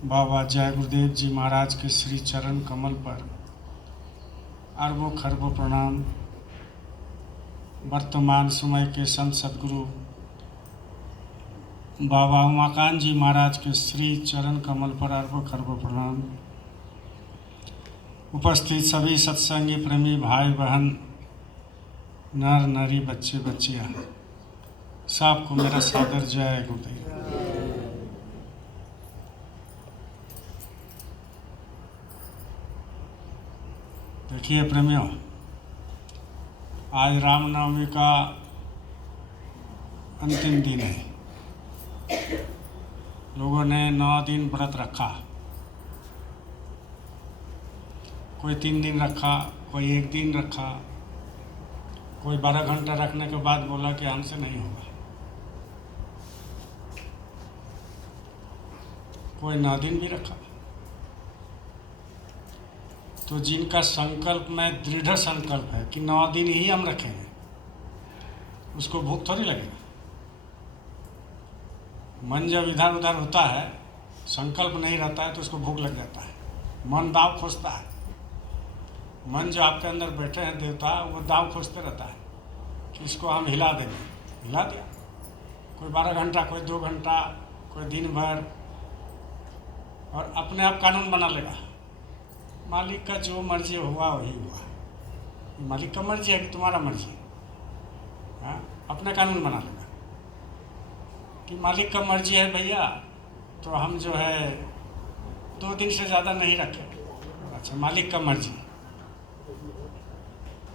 बाबा जय गुरुदेव जी महाराज के श्री चरण कमल पर अरबों खरबों प्रणाम। वर्तमान समय के संत सदगुरु बाबा उमाकांत जी महाराज के श्री चरण कमल पर अरबों खरबों प्रणाम। उपस्थित सभी सत्संगी प्रेमी भाई बहन, नर नारी, बच्चे बच्चियाँ, सबको मेरा सादर जय गुरुदेव। देखिए प्रेमियों, आज रामनवमी का अंतिम दिन है। लोगों ने 9 दिन व्रत रखा, कोई 3 दिन रखा, कोई 1 दिन रखा, कोई 12 घंटा रखने के बाद बोला कि हमसे नहीं होगा, कोई 9 दिन भी रखा। तो जिनका संकल्प में दृढ़ संकल्प है कि 9 दिन ही हम रखेंगे, उसको भूख थोड़ी लगेगा। मन जब इधर उधर होता है, संकल्प नहीं रहता है, तो उसको भूख लग जाता है। मन दाव खोजता है। मन जो आपके अंदर बैठे हैं देवता, वो दाव खोजते रहता है कि इसको हम हिला देंगे। हिला दिया, कोई 12 घंटा, कोई 2 घंटा, कोई दिन भर, और अपने आप कानून बना लेगा। मालिक का जो मर्जी हुआ वही हुआ। मालिक का मर्जी है कि तुम्हारा मर्जी है? हाँ, अपना कानून बना लेगा कि मालिक का मर्जी है भैया, तो हम जो है 2 दिन से ज़्यादा नहीं रखें। अच्छा, मालिक का मर्जी।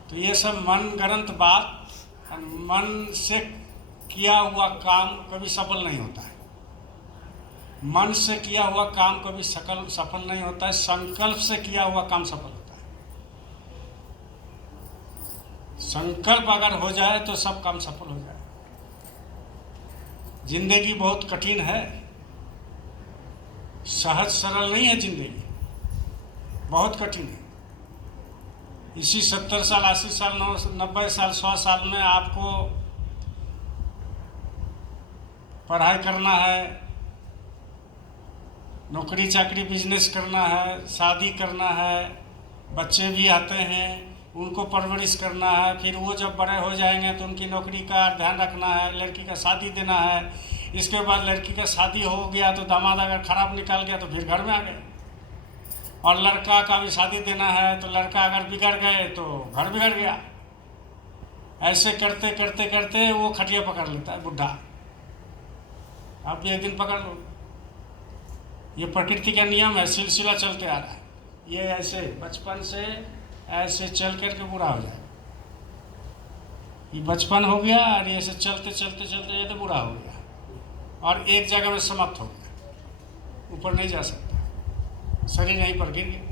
तो ये सब मन गणंत बात, मन से किया हुआ काम कभी सफल नहीं होता है। मन से किया हुआ काम कभी सफल नहीं होता है। संकल्प से किया हुआ काम सफल होता है। संकल्प अगर हो जाए तो सब काम सफल हो जाए। जिंदगी बहुत कठिन है, सहज सरल नहीं है जिंदगी, बहुत कठिन है। इसी 70 साल, 80 साल, 90 साल, 100 साल में आपको पढ़ाई करना है, नौकरी चाकरी बिजनेस करना है, शादी करना है, बच्चे भी आते हैं, उनको परवरिश करना है। फिर वो जब बड़े हो जाएंगे तो उनकी नौकरी का ध्यान रखना है, लड़की का शादी देना है। इसके बाद लड़की का शादी हो गया तो दामाद अगर खराब निकाल गया तो फिर घर में आ गए। और लड़का का भी शादी देना है, तो लड़का अगर बिगड़ गए तो घर बिगड़ गया। ऐसे करते करते करते वो खटिया पकड़ लेता है बुढ़ा। आप भी एक दिन पकड़ लो। ये प्रकृति का नियम है, सिलसिला चलते आ रहा है। ये ऐसे बचपन से ऐसे चल करके बूढ़ा हो जाए। ये बचपन हो गया और ये ऐसे चलते चलते चलते ये तो बूढ़ा हो गया और एक जगह में समाप्त हो गया, ऊपर नहीं जा सकता, शरीर यहीं पर गिर गया।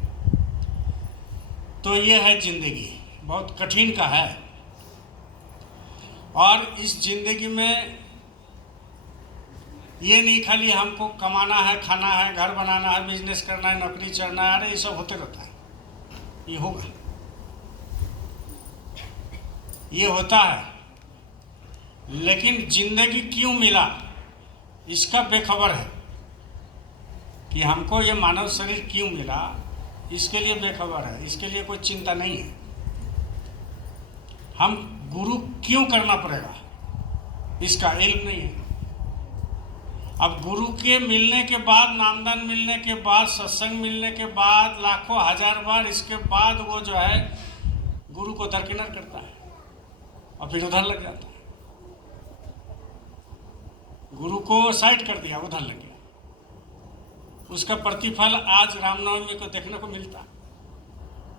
तो ये है जिंदगी, बहुत कठिन का है। और इस जिंदगी में ये नहीं खाली हमको कमाना है, खाना है, घर बनाना है, बिजनेस करना है, नौकरी चढ़ना है, अरे ये सब होते रहता है। ये होगा, ये होता है, लेकिन जिंदगी क्यों मिला इसका बेखबर है कि हमको ये मानव शरीर क्यों मिला, इसके लिए बेखबर है। इसके लिए कोई चिंता नहीं है। हम गुरु क्यों करना पड़ेगा इसका इल्म नहीं है। अब गुरु के मिलने के बाद, नामदान मिलने के बाद, सत्संग मिलने के बाद, लाखों हजार बार, इसके बाद वो जो है गुरु को दरकिनार करता है और फिर उधर लग जाता है। गुरु को साइड कर दिया, उधर लग गया। उसका प्रतिफल आज रामनवमी को देखने को मिलता।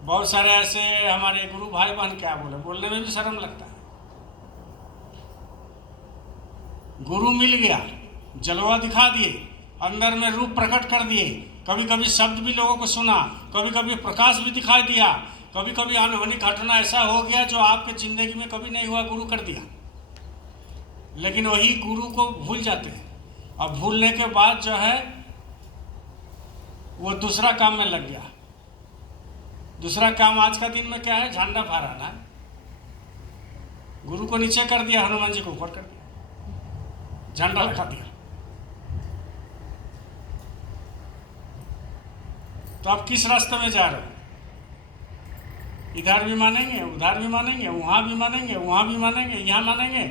बहुत सारे ऐसे हमारे गुरु भाई बहन क्या बोलने में भी शर्म लगता है। गुरु मिल गया, जलवा दिखा दिए, अंदर में रूप प्रकट कर दिए, कभी कभी शब्द भी लोगों को सुना, कभी कभी प्रकाश भी दिखाई दिया, कभी कभी अनहोनी घटना ऐसा हो गया जो आपके जिंदगी में कभी नहीं हुआ, गुरु कर दिया। लेकिन वही गुरु को भूल जाते हैं। और भूलने के बाद जो है वो दूसरा काम में लग गया। दूसरा काम आज का दिन में क्या है? झंडा फहराना। गुरु को नीचे कर दिया, हनुमान जी को ऊपर कर दिया, झंडा लगा दिया। तो आप किस रास्ते में जा रहे हो? इधर भी मानेंगे, उधर भी मानेंगे, वहाँ भी मानेंगे, वहाँ भी मानेंगे, यहाँ मानेंगे,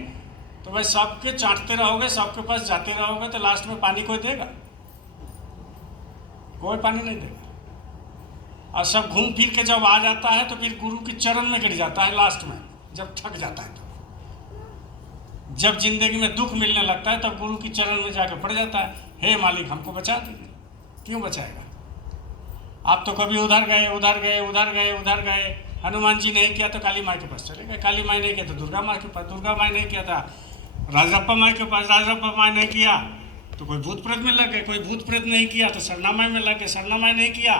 तो भाई सबके चाटते रहोगे, सबके पास जाते रहोगे, तो लास्ट में पानी कोई देगा? कोई पानी नहीं देगा। और सब घूम फिर के जब आ जाता है तो फिर गुरु के चरण में गिर जाता है लास्ट में, जब थक जाता है। तो जब जिंदगी में दुख मिलने लगता है तब गुरु के चरण में जाकर पड़ जाता है, हे मालिक हमको बचा दीजिए। क्यों बचाएगा? आप तो कभी उधर गए, उधर गए, उधर गए, उधर गए। हनुमान जी नहीं किया तो काली माई के पास चले गए, काली माई नहीं किया तो दुर्गा माई के पास, दुर्गा माई नहीं किया था राजरप्पा माई के पास, राजरप्पा माई नहीं किया तो कोई भूत प्रेत में लग गए, कोई भूत प्रेत नहीं किया तो सरना माई में लग गए, सरना माई नहीं किया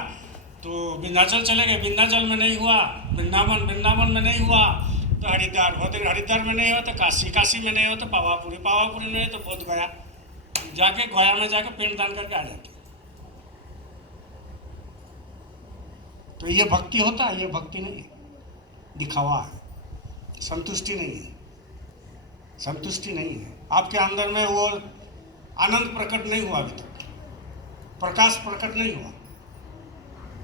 तो विंध्याचल चले गए, विंध्याचल में नहीं हुआ, वृंदावन, वृंदावन में नहीं हुआ तो हरिद्वार, हरिद्वार में नहीं हुआ तो काशी, काशी में नहीं हुआ तो पावापुरी, पावापुरी में नहीं तो बोध गया, जाके गया में जाके पिंडदान करके आ जाते। तो ये भक्ति होता है? ये भक्ति नहीं है, दिखावा है, संतुष्टि नहीं है, संतुष्टि नहीं है। आपके अंदर में वो आनंद प्रकट नहीं हुआ, अभी तक प्रकाश प्रकट नहीं हुआ।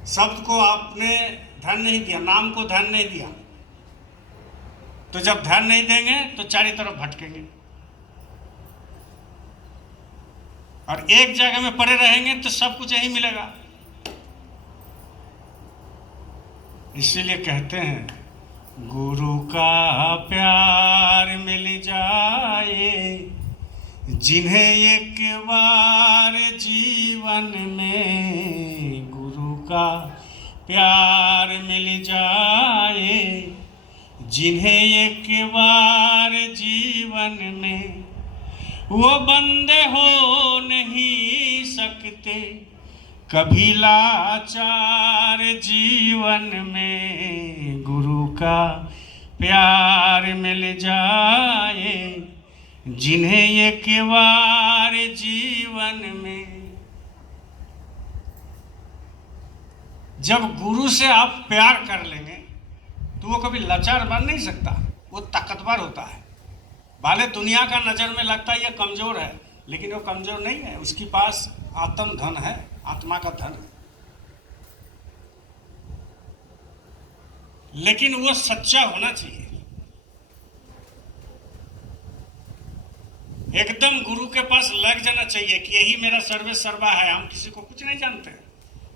शब्द को आपने ध्यान नहीं दिया, नाम को ध्यान नहीं दिया, तो जब ध्यान नहीं देंगे तो चारों तरफ भटकेंगे और एक जगह में पड़े रहेंगे तो सब कुछ यही मिलेगा। इसीलिए कहते हैं गुरु का प्यार मिल जाए जिन्हें एक बार जीवन में, गुरु का प्यार मिल जाए जिन्हें एक बार जीवन में, वो बंदे हो नहीं सकते कभी लाचार जीवन में। गुरु का प्यार मिल जाए जिन्हें एक बार जीवन में। जब गुरु से आप प्यार कर लेंगे तो वो कभी लाचार बन नहीं सकता, वो ताकतवर होता है। भले दुनिया का नज़र में लगता है ये कमज़ोर है, लेकिन वो कमज़ोर नहीं है, उसके पास आत्म धन है, आत्मा का धन है। लेकिन वो सच्चा होना चाहिए, एकदम गुरु के पास लग जाना चाहिए कि यही मेरा सर्वे सर्वा है, हम किसी को कुछ नहीं जानते,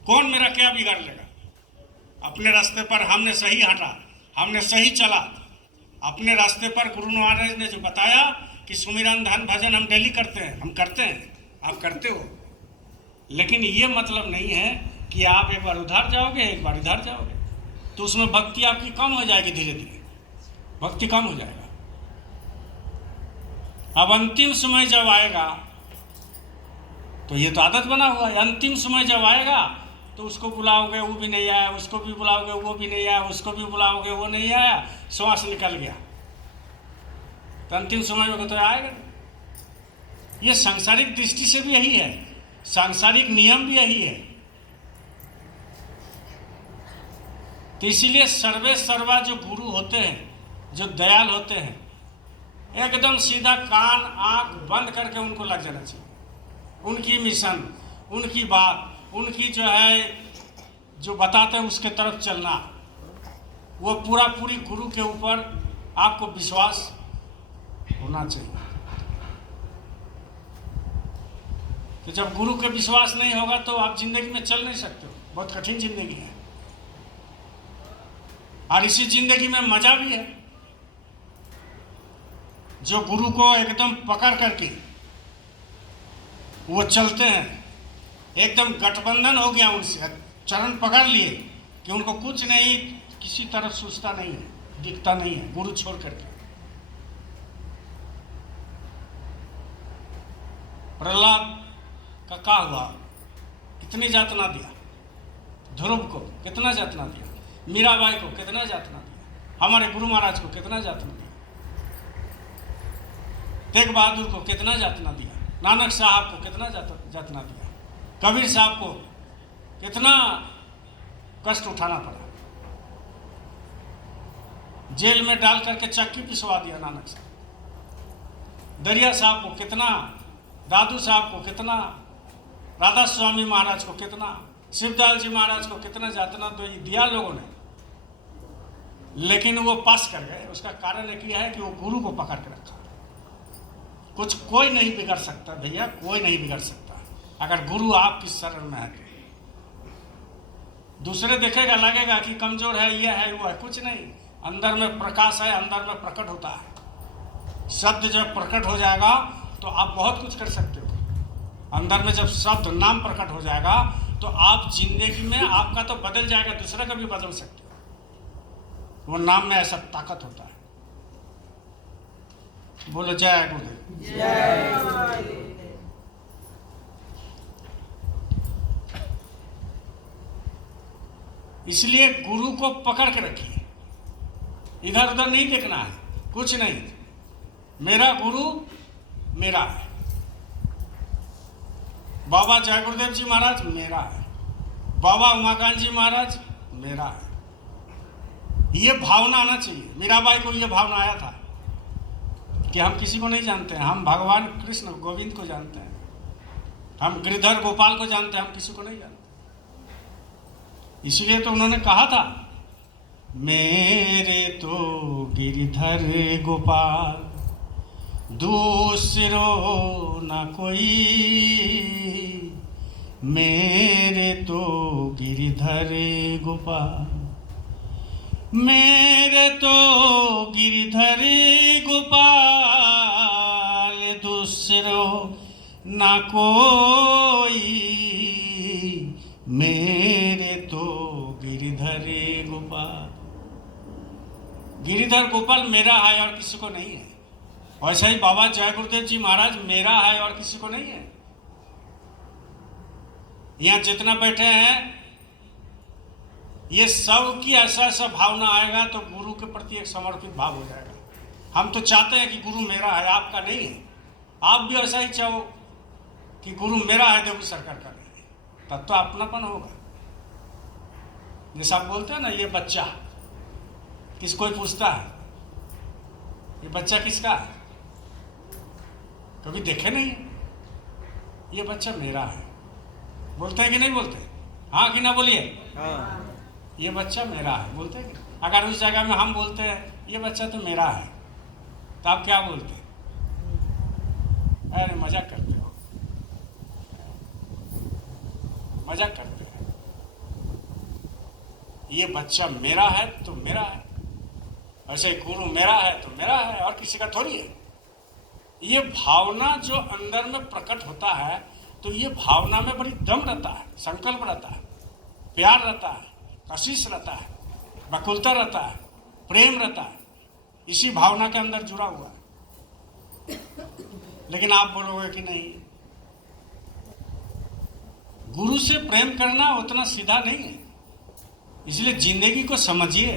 कौन मेरा क्या बिगाड़ लेगा। अपने रास्ते पर हमने सही हटा, हमने सही चला, अपने रास्ते पर गुरु महाराज ने जो बताया कि सुमिरन ध्यान भजन हम डेली करते हैं, हम करते हैं, आप करते हो, लेकिन ये मतलब नहीं है कि आप एक बार उधर जाओगे एक बार इधर जाओगे, तो उसमें भक्ति आपकी कम हो जाएगी, धीरे धीरे भक्ति कम हो जाएगा। अब अंतिम समय जब आएगा तो ये तो आदत बना हुआ है, अंतिम समय जब आएगा तो उसको बुलाओगे वो भी नहीं आया, उसको भी बुलाओगे वो भी नहीं आया, उसको भी बुलाओगे वो नहीं आया, श्वास निकल गया, तो अंतिम समय में तो आएगा। ये सांसारिक दृष्टि से भी यही है, सांसारिक नियम भी यही है। तो इसीलिए सर्वे सर्वा जो गुरु होते हैं, जो दयाल होते हैं, एकदम सीधा कान आंख बंद करके उनको लग जाना चाहिए। उनकी मिशन, उनकी बात, उनकी जो है जो बताते हैं उसके तरफ चलना, वो पूरी गुरु के ऊपर आपको विश्वास होना चाहिए। तो जब गुरु के विश्वास नहीं होगा तो आप जिंदगी में चल नहीं सकते हो, बहुत कठिन जिंदगी है। और इसी जिंदगी में मजा भी है, जो गुरु को एकदम पकड़ करके वो चलते हैं, एकदम गठबंधन हो गया उनसे, चरण पकड़ लिए कि उनको कुछ नहीं, किसी तरफ सोचता नहीं है, दिखता नहीं है गुरु छोड़ करके। प्रहलाद का क्या हुआ, कितनी यातना दिया, ध्रुव को कितना यातना दिया, मीराबाई को कितना यातना दिया, हमारे गुरु महाराज को कितना यातना दिया, तेग बहादुर को कितना यातना दिया, नानक साहब को कितना यातना दिया, कबीर साहब को कितना कष्ट उठाना पड़ा, जेल में डाल करके चक्की पिसवा दिया नानक साहब, दरिया साहब को कितना, दादू साहब को कितना, राधा स्वामी महाराज को कितना, शिवदयाल जी महाराज को कितना जातना तो दिया लोगों ने, लेकिन वो पास कर गए। उसका कारण एक ही है कि वो गुरु को पकड़ के रखा। कुछ कोई नहीं बिगड़ सकता भैया, कोई नहीं बिगड़ सकता अगर गुरु आपकी शरण में है तो। दूसरे देखेगा लगेगा कि कमजोर है, ये है वो है, कुछ नहीं। अंदर में प्रकाश है, अंदर में प्रकट होता है। शब्द जब प्रकट हो जाएगा तो आप बहुत कुछ कर सकते हो। अंदर में जब शब्द नाम प्रकट हो जाएगा तो आप जिंदगी में आपका तो बदल जाएगा, दूसरे का भी बदल सकते हो। वो नाम में ऐसा ताकत होता है। बोलो जय गुरुदेव। जय। इसलिए गुरु को पकड़ के रखिए, इधर उधर नहीं देखना है, कुछ नहीं। मेरा गुरु मेरा है। बाबा जय गुरुदेव जी महाराज मेरा है, बाबा उमाकांत जी महाराज मेरा है। ये भावना आना चाहिए। मीराबाई को ये भावना आया था कि हम किसी को नहीं जानते हैं, हम भगवान कृष्ण गोविंद को जानते हैं, हम गिरधर गोपाल को जानते हैं, हम किसी को नहीं जानते। इसलिए तो उन्होंने कहा था, मेरे तो गिरधर गोपाल दूसरो न कोई, मेरे तो गिरधर गोपाल, मेरे तो गिरधर गोपाल दूसरो न कोई, मेरे तो गिरधर गोपाल। गिरधर गोपाल मेरा है और किसी को नहीं है। वैसे ही बाबा जय गुरुदेव जी महाराज मेरा है और किसी को नहीं है। यहाँ जितना बैठे हैं ये सब की ऐसा ऐसा भावना आएगा तो गुरु के प्रति एक समर्पित भाव हो जाएगा। हम तो चाहते हैं कि गुरु मेरा है, आपका नहीं है। आप भी ऐसा ही चाहो कि गुरु मेरा है, देवू सरकार का नहीं है, तब तो अपनापन होगा। जैसा आप बोलते हैं ना, ये बच्चा किस कोई पूछता है ये बच्चा किसका है, कभी देखे नहीं, ये बच्चा मेरा है। बोलते हैं कि नहीं बोलते? हाँ कि ना बोलिए? हाँ। ये बच्चा मेरा है बोलते हैं कि? अगर उस जगह में हम बोलते हैं ये बच्चा तो मेरा है, तो आप क्या बोलते हैं? अरे मजाक करते हो, मजाक करते हैं। ये बच्चा मेरा है तो मेरा है, ऐसे गुरु मेरा है तो मेरा है और किसी का थोड़ी है। ये भावना जो अंदर में प्रकट होता है तो ये भावना में बड़ी दम रहता है, संकल्प रहता है, प्यार रहता है, कशिश रहता है, बकुलता रहता है, प्रेम रहता है। इसी भावना के अंदर जुड़ा हुआ है। लेकिन आप बोलोगे कि नहीं, गुरु से प्रेम करना उतना सीधा नहीं है। इसलिए जिंदगी को समझिए।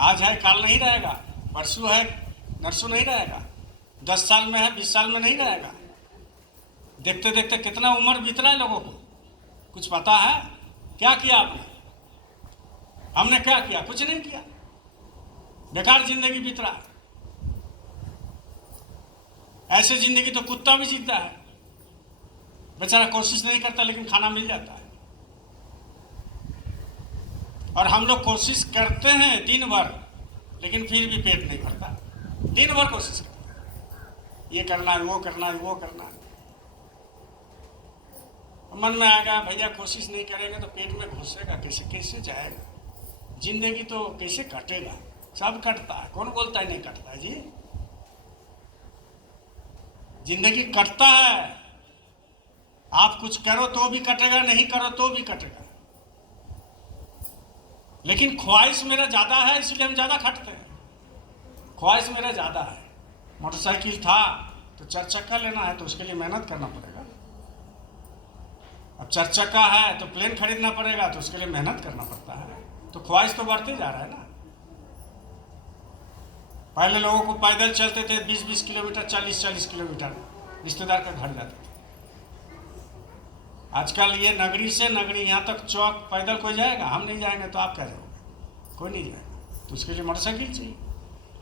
आज है काल नहीं रहेगा, परसों है नरसों नहीं रहेगा, 10 साल में है 20 साल में नहीं रहेगा। देखते देखते कितना उम्र बीत रहा है लोगों को, कुछ पता है? क्या किया आपने? हमने क्या किया? कुछ नहीं किया, बेकार जिंदगी बीत रहा है। ऐसे जिंदगी तो कुत्ता भी जीता है, बेचारा कोशिश नहीं करता लेकिन खाना मिल जाता है। और हम लोग कोशिश करते हैं दिन भर, लेकिन फिर भी पेट नहीं भरता। दिन भर कोशिश करते हैं, ये करना है, वो करना है, वो करना है। मन में आएगा भैया कोशिश नहीं करेंगे तो पेट में घुसेगा कैसे, कैसे जाएगा जिंदगी, तो कैसे कटेगा? सब कटता है, कौन बोलता है नहीं कटता है जी? जिंदगी कटता है। आप कुछ करो तो भी कटेगा, नहीं करो तो भी कटेगा। लेकिन ख्वाहिश मेरा ज्यादा है, इसलिए हम ज्यादा खटते हैं। ख्वाहिश मेरा ज्यादा है। मोटरसाइकिल था तो 4 चक्का लेना है तो उसके लिए मेहनत करना पड़ेगा। अब 4 चक्का है तो प्लेन खरीदना पड़ेगा तो उसके लिए मेहनत करना पड़ता है। तो ख्वाहिश तो बढ़ते जा रहा है ना। पहले लोगों को पैदल चलते थे 20-20 किलोमीटर, 40-40 किलोमीटर रिश्तेदार का घर जाते थे। आजकल ये नगरी से नगरी यहाँ तक चौक पैदल कोई जाएगा? हम नहीं जाएंगे तो आप क्या जाओगे? कोई नहीं जाएगा। तो उसके लिए मोटरसाइकिल चाहिए।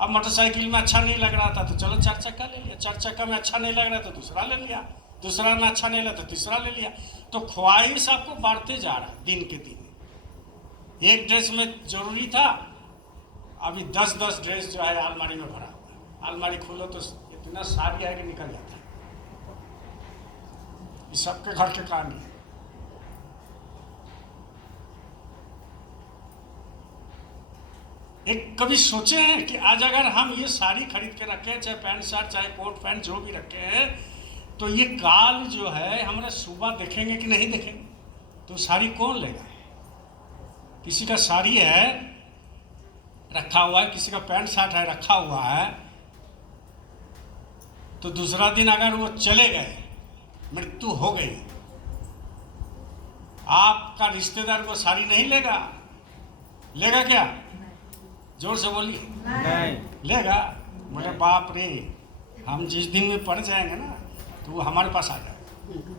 अब मोटरसाइकिल में अच्छा नहीं लग रहा था तो चलो 4 चक्का ले लिया, 4 चक्का में अच्छा नहीं लग रहा तो दूसरा ले लिया, दूसरा में अच्छा नहीं लगा तो तीसरा ले लिया। तो ख्वाहिश आपको बढ़ते जा रहा है दिन के दिन। एक ड्रेस में जरूरी था, अभी 10-10 ड्रेस जो है अलमारी में भरा हुआ है। अलमारी खोलो तो इतना साड़ी है कि निकल जाता है। ये सबके घर के कहानी है। एक कभी सोचे हैं कि आज अगर हम ये साड़ी खरीद के रखें, चाहे पैंट शर्ट, चाहे कोट पैंट जो भी रखे हैं, तो ये काल जो है हमारे सुबह देखेंगे कि नहीं देखेंगे? तो साड़ी कौन लेगा? किसी का साड़ी है रखा हुआ है, किसी का पैंट शर्ट है रखा हुआ है, तो दूसरा दिन अगर वो चले गए, मृत्यु हो गई, आपका रिश्तेदार को साड़ी नहीं लेगा? लेगा क्या? जोर से बोलिए। नहीं लेगा। बोले बाप रे, हम जिस दिन में पड़ जाएंगे ना तो वो हमारे पास आ जाएगा,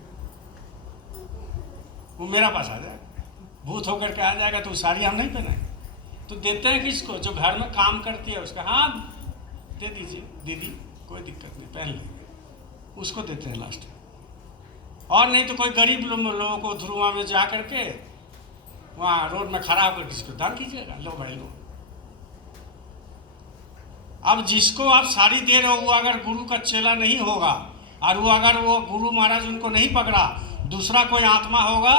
वो मेरा पास आ जाएगा, भूत होकर के आ जाएगा, तो साड़ी हम नहीं पहनेंगे। तो देते हैं किसको? जो घर में काम करती है उसका, हाँ दे दीजिए दीदी, कोई दिक्कत नहीं, पहन लेंगे, उसको देते हैं लास्ट में। और नहीं तो कोई गरीब लोगों को धुरुआ में जा करके वहाँ रोड में खड़ा होकर किसको दान कीजिएगा, लो भाई लो। अब जिसको आप साड़ी दे रहे हो वो अगर गुरु का चेला नहीं होगा, और वो अगर वो गुरु महाराज उनको नहीं पकड़ा, दूसरा कोई आत्मा होगा,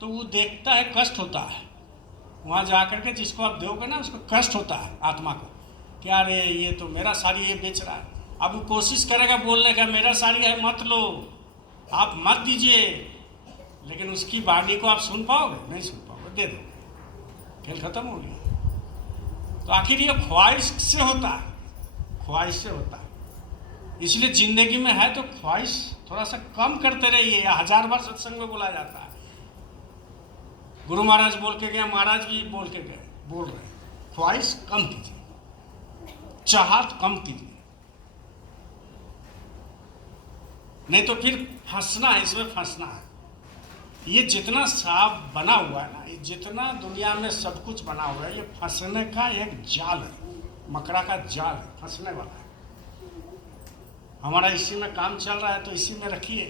तो वो देखता है, कष्ट होता है। वहाँ जा करके जिसको आप दोगे ना उसको कष्ट होता है आत्मा को, क्या अरे ये तो मेरा साड़ी ये बेच रहा है। अब वो कोशिश करेगा बोलने का, मेरा साड़ी है मत लो, आप मत दीजिए, लेकिन उसकी वाणी को आप सुन पाओगे? नहीं सुन पाओगे, दे दो, खेल खत्म हो गया। तो आखिर ये ख्वाहिश से होता है, ख्वाहिश से होता है। इसलिए जिंदगी में है तो ख्वाहिश थोड़ा सा कम करते रहिए। 1000 बार सत्संग में बोला जाता है, गुरु महाराज बोल के गए, महाराज भी बोल के गए, बोल रहे हैं ख्वाहिश कम कीजिए, चाहत कम कीजिए, नहीं तो फिर फंसना है, इसमें फंसना है। ये जितना साफ बना हुआ है ना, ये जितना दुनिया में सब कुछ बना हुआ है, ये फंसने का एक जाल है, मकड़ा का जाल है, फंसने वाला है। हमारा इसी में काम चल रहा है तो इसी में रखिए।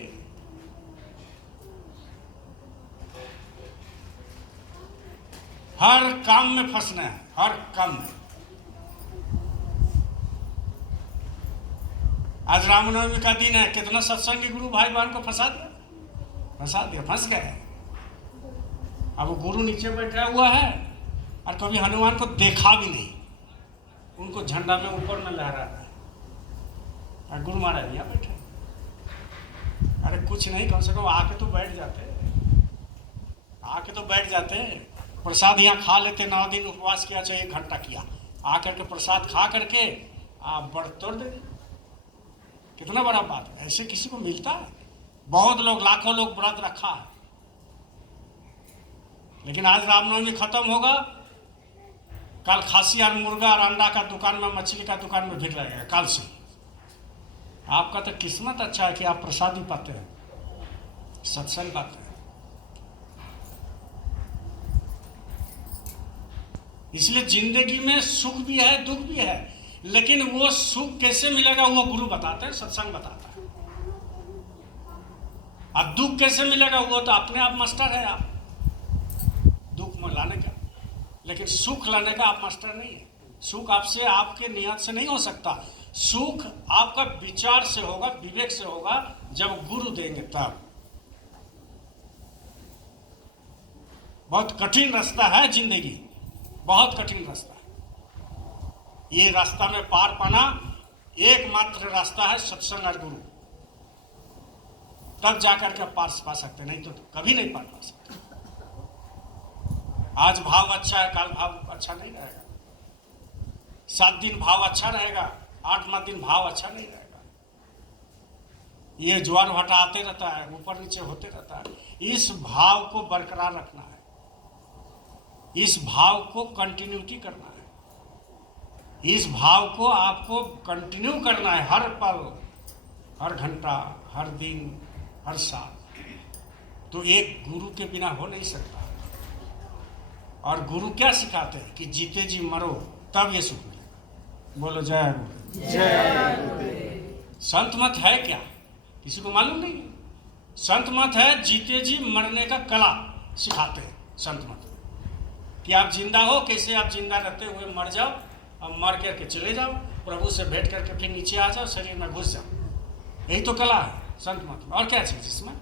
हर काम में फंसना है, हर काम में। आज रामनवमी का दिन है, कितना सत्संगी गुरु भाई बहन को फंसा दिया, फंस गए। अब वो गुरु नीचे बैठा हुआ है और कभी हनुमान को देखा भी नहीं, उनको झंडा में ऊपर में लहरा रहा है, और गुरु महाराज यहाँ बैठे। अरे कुछ नहीं, कम से कम आके तो बैठ जाते, प्रसाद यहाँ खा लेते, 9 दिन उपवास किया, चाहे 1 घंटा किया, आकर के प्रसाद खा करके आप व्रत तोड़ दे। कितना बड़ा बात है, ऐसे किसी को मिलता है? बहुत लोग, लाखों लोग व्रत रखा है, लेकिन आज रामनवमी खत्म होगा, कल खांसी और मुर्गा और अंडा का दुकान में, मछली का दुकान में भीड़ लगेगा कल से। आपका तो किस्मत अच्छा है कि आप प्रसादी पाते हैं, सत्संग पाते हैं। इसलिए जिंदगी में सुख भी है, दुख भी है, लेकिन वो सुख कैसे मिलेगा वो गुरु बताते हैं, सत्संग बताता है। अब दुख कैसे मिलेगा वो तो अपने आप मास्टर है, आप दुख में लाने का, लेकिन सुख लाने का आप मास्टर नहीं है। सुख आपसे, आपके नियत से नहीं हो सकता। सुख आपका विचार से होगा, विवेक से होगा, जब गुरु देंगे तब। बहुत कठिन रास्ता है जिंदगी, बहुत कठिन रास्ता है। ये रास्ता में पार पाना एकमात्र रास्ता है सत्संग और गुरु, तब जाकर के पार पा सकते, नहीं तो कभी नहीं पार पा सकते। आज भाव अच्छा है, कल भाव अच्छा नहीं रहेगा, 7 दिन भाव अच्छा रहेगा, 8वां दिन भाव अच्छा नहीं रहेगा। ये ज्वार भाटा आते रहता है, ऊपर नीचे होते रहता है। इस भाव को बरकरार रखना है, इस भाव को कंटिन्यूटी करना है, इस भाव को आपको कंटिन्यू करना है, हर पल, हर घंटा, हर दिन, हर साल। तो एक गुरु के बिना हो नहीं सकता। और गुरु क्या सिखाते हैं कि जीते जी मरो तब ये सुख मिलेगा। बोलो जय गुरु। जय गुरु। संत मत है क्या, किसी को मालूम नहीं है। संत मत है जीते जी मरने का कला सिखाते हैं संत मत, कि आप जिंदा हो, कैसे आप जिंदा रहते हुए मर जाओ और मर करके चले जाओ, प्रभु से भेंट करके फिर नीचे आ जाओ, शरीर में घुस जाओ। यही तो कला है संत मत में, और क्या चीज इसमें?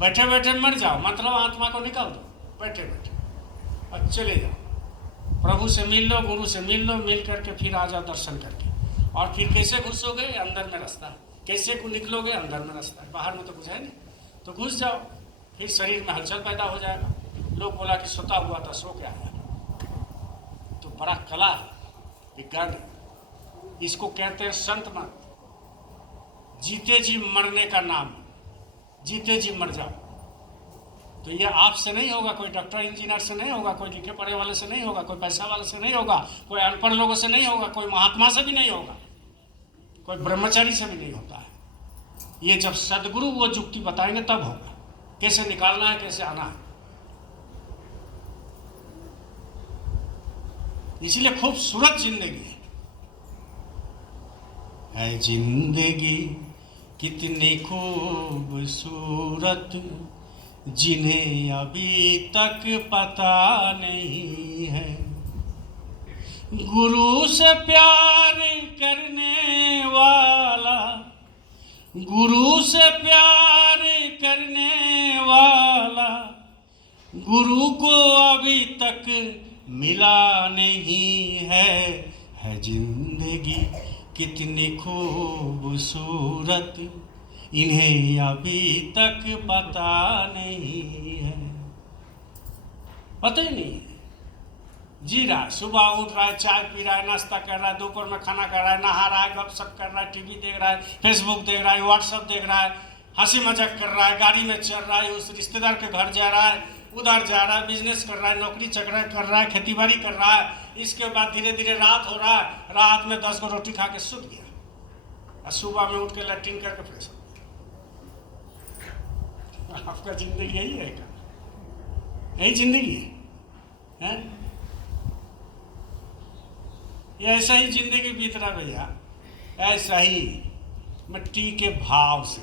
बैठे बैठे मर जाओ, मतलब आत्मा को निकाल दो बैठे बैठे और चले जाओ, प्रभु से मिल लो, गुरु से मिल लो, मिल करके फिर आ जाओ दर्शन करके। और फिर कैसे घुसोगे? अंदर में रास्ता है। कैसे को निकलोगे? अंदर में रास्ता है, बाहर में तो कुछ है नहीं। तो घुस जाओ, फिर शरीर में हलचल पैदा हो जाएगा। लोग बोला कि सोता हुआ था, सो क्या है? तो बड़ा कला है, विज्ञान है। इसको कहते हैं संत मत। जीते जी मरने का नाम, जीते जी मर जाओ। तो ये आपसे नहीं होगा, कोई डॉक्टर इंजीनियर से नहीं होगा, कोई लिखे पढ़े वाले से नहीं होगा, कोई पैसा वाले से नहीं होगा, कोई अनपढ़ लोगों से नहीं होगा, कोई महात्मा से भी नहीं होगा, कोई ब्रह्मचारी से भी नहीं होता है। ये जब सदगुरु वो जुक्ति बताएंगे तब होगा, कैसे निकालना है, कैसे आना है। इसीलिए खूबसूरत जिंदगी है जिंदगी कितनी खूबसूरत, जिन्हें अभी तक पता नहीं है। गुरु से प्यार करने वाला, गुरु से प्यार करने वाला, गुरु को अभी तक मिला नहीं है जिंदगी कितनी खूबसूरत, इन्हें अभी तक पता नहीं है। पता ही नहीं है। जी रहा है, सुबह उठ रहा है, चाय पी रहा है, नाश्ता कर रहा है, दोपहर में खाना कर रहा है, नहा रहा है, गपशप कर रहा है, टीवी देख रहा है, फेसबुक देख रहा है, व्हाट्सएप देख रहा है, हंसी मजाक कर रहा है, गाड़ी में चल रहा है, उस रिश्तेदार के घर जा रहा है, उधर जा रहा है, बिजनेस कर रहा है, नौकरी चक्र कर रहा है, खेती बाड़ी कर रहा है। इसके बाद धीरे धीरे रात हो रहा है, रात में 10 को रोटी खा के सुत गया और सुबह में उठ के लैट्रिन करके फ्रेश हो गया। आपका जिंदगी यही है क्या? यही जिंदगी है? ये ऐसा ही जिंदगी बीत रहा भैया, ऐसा ही मिट्टी के भाव से।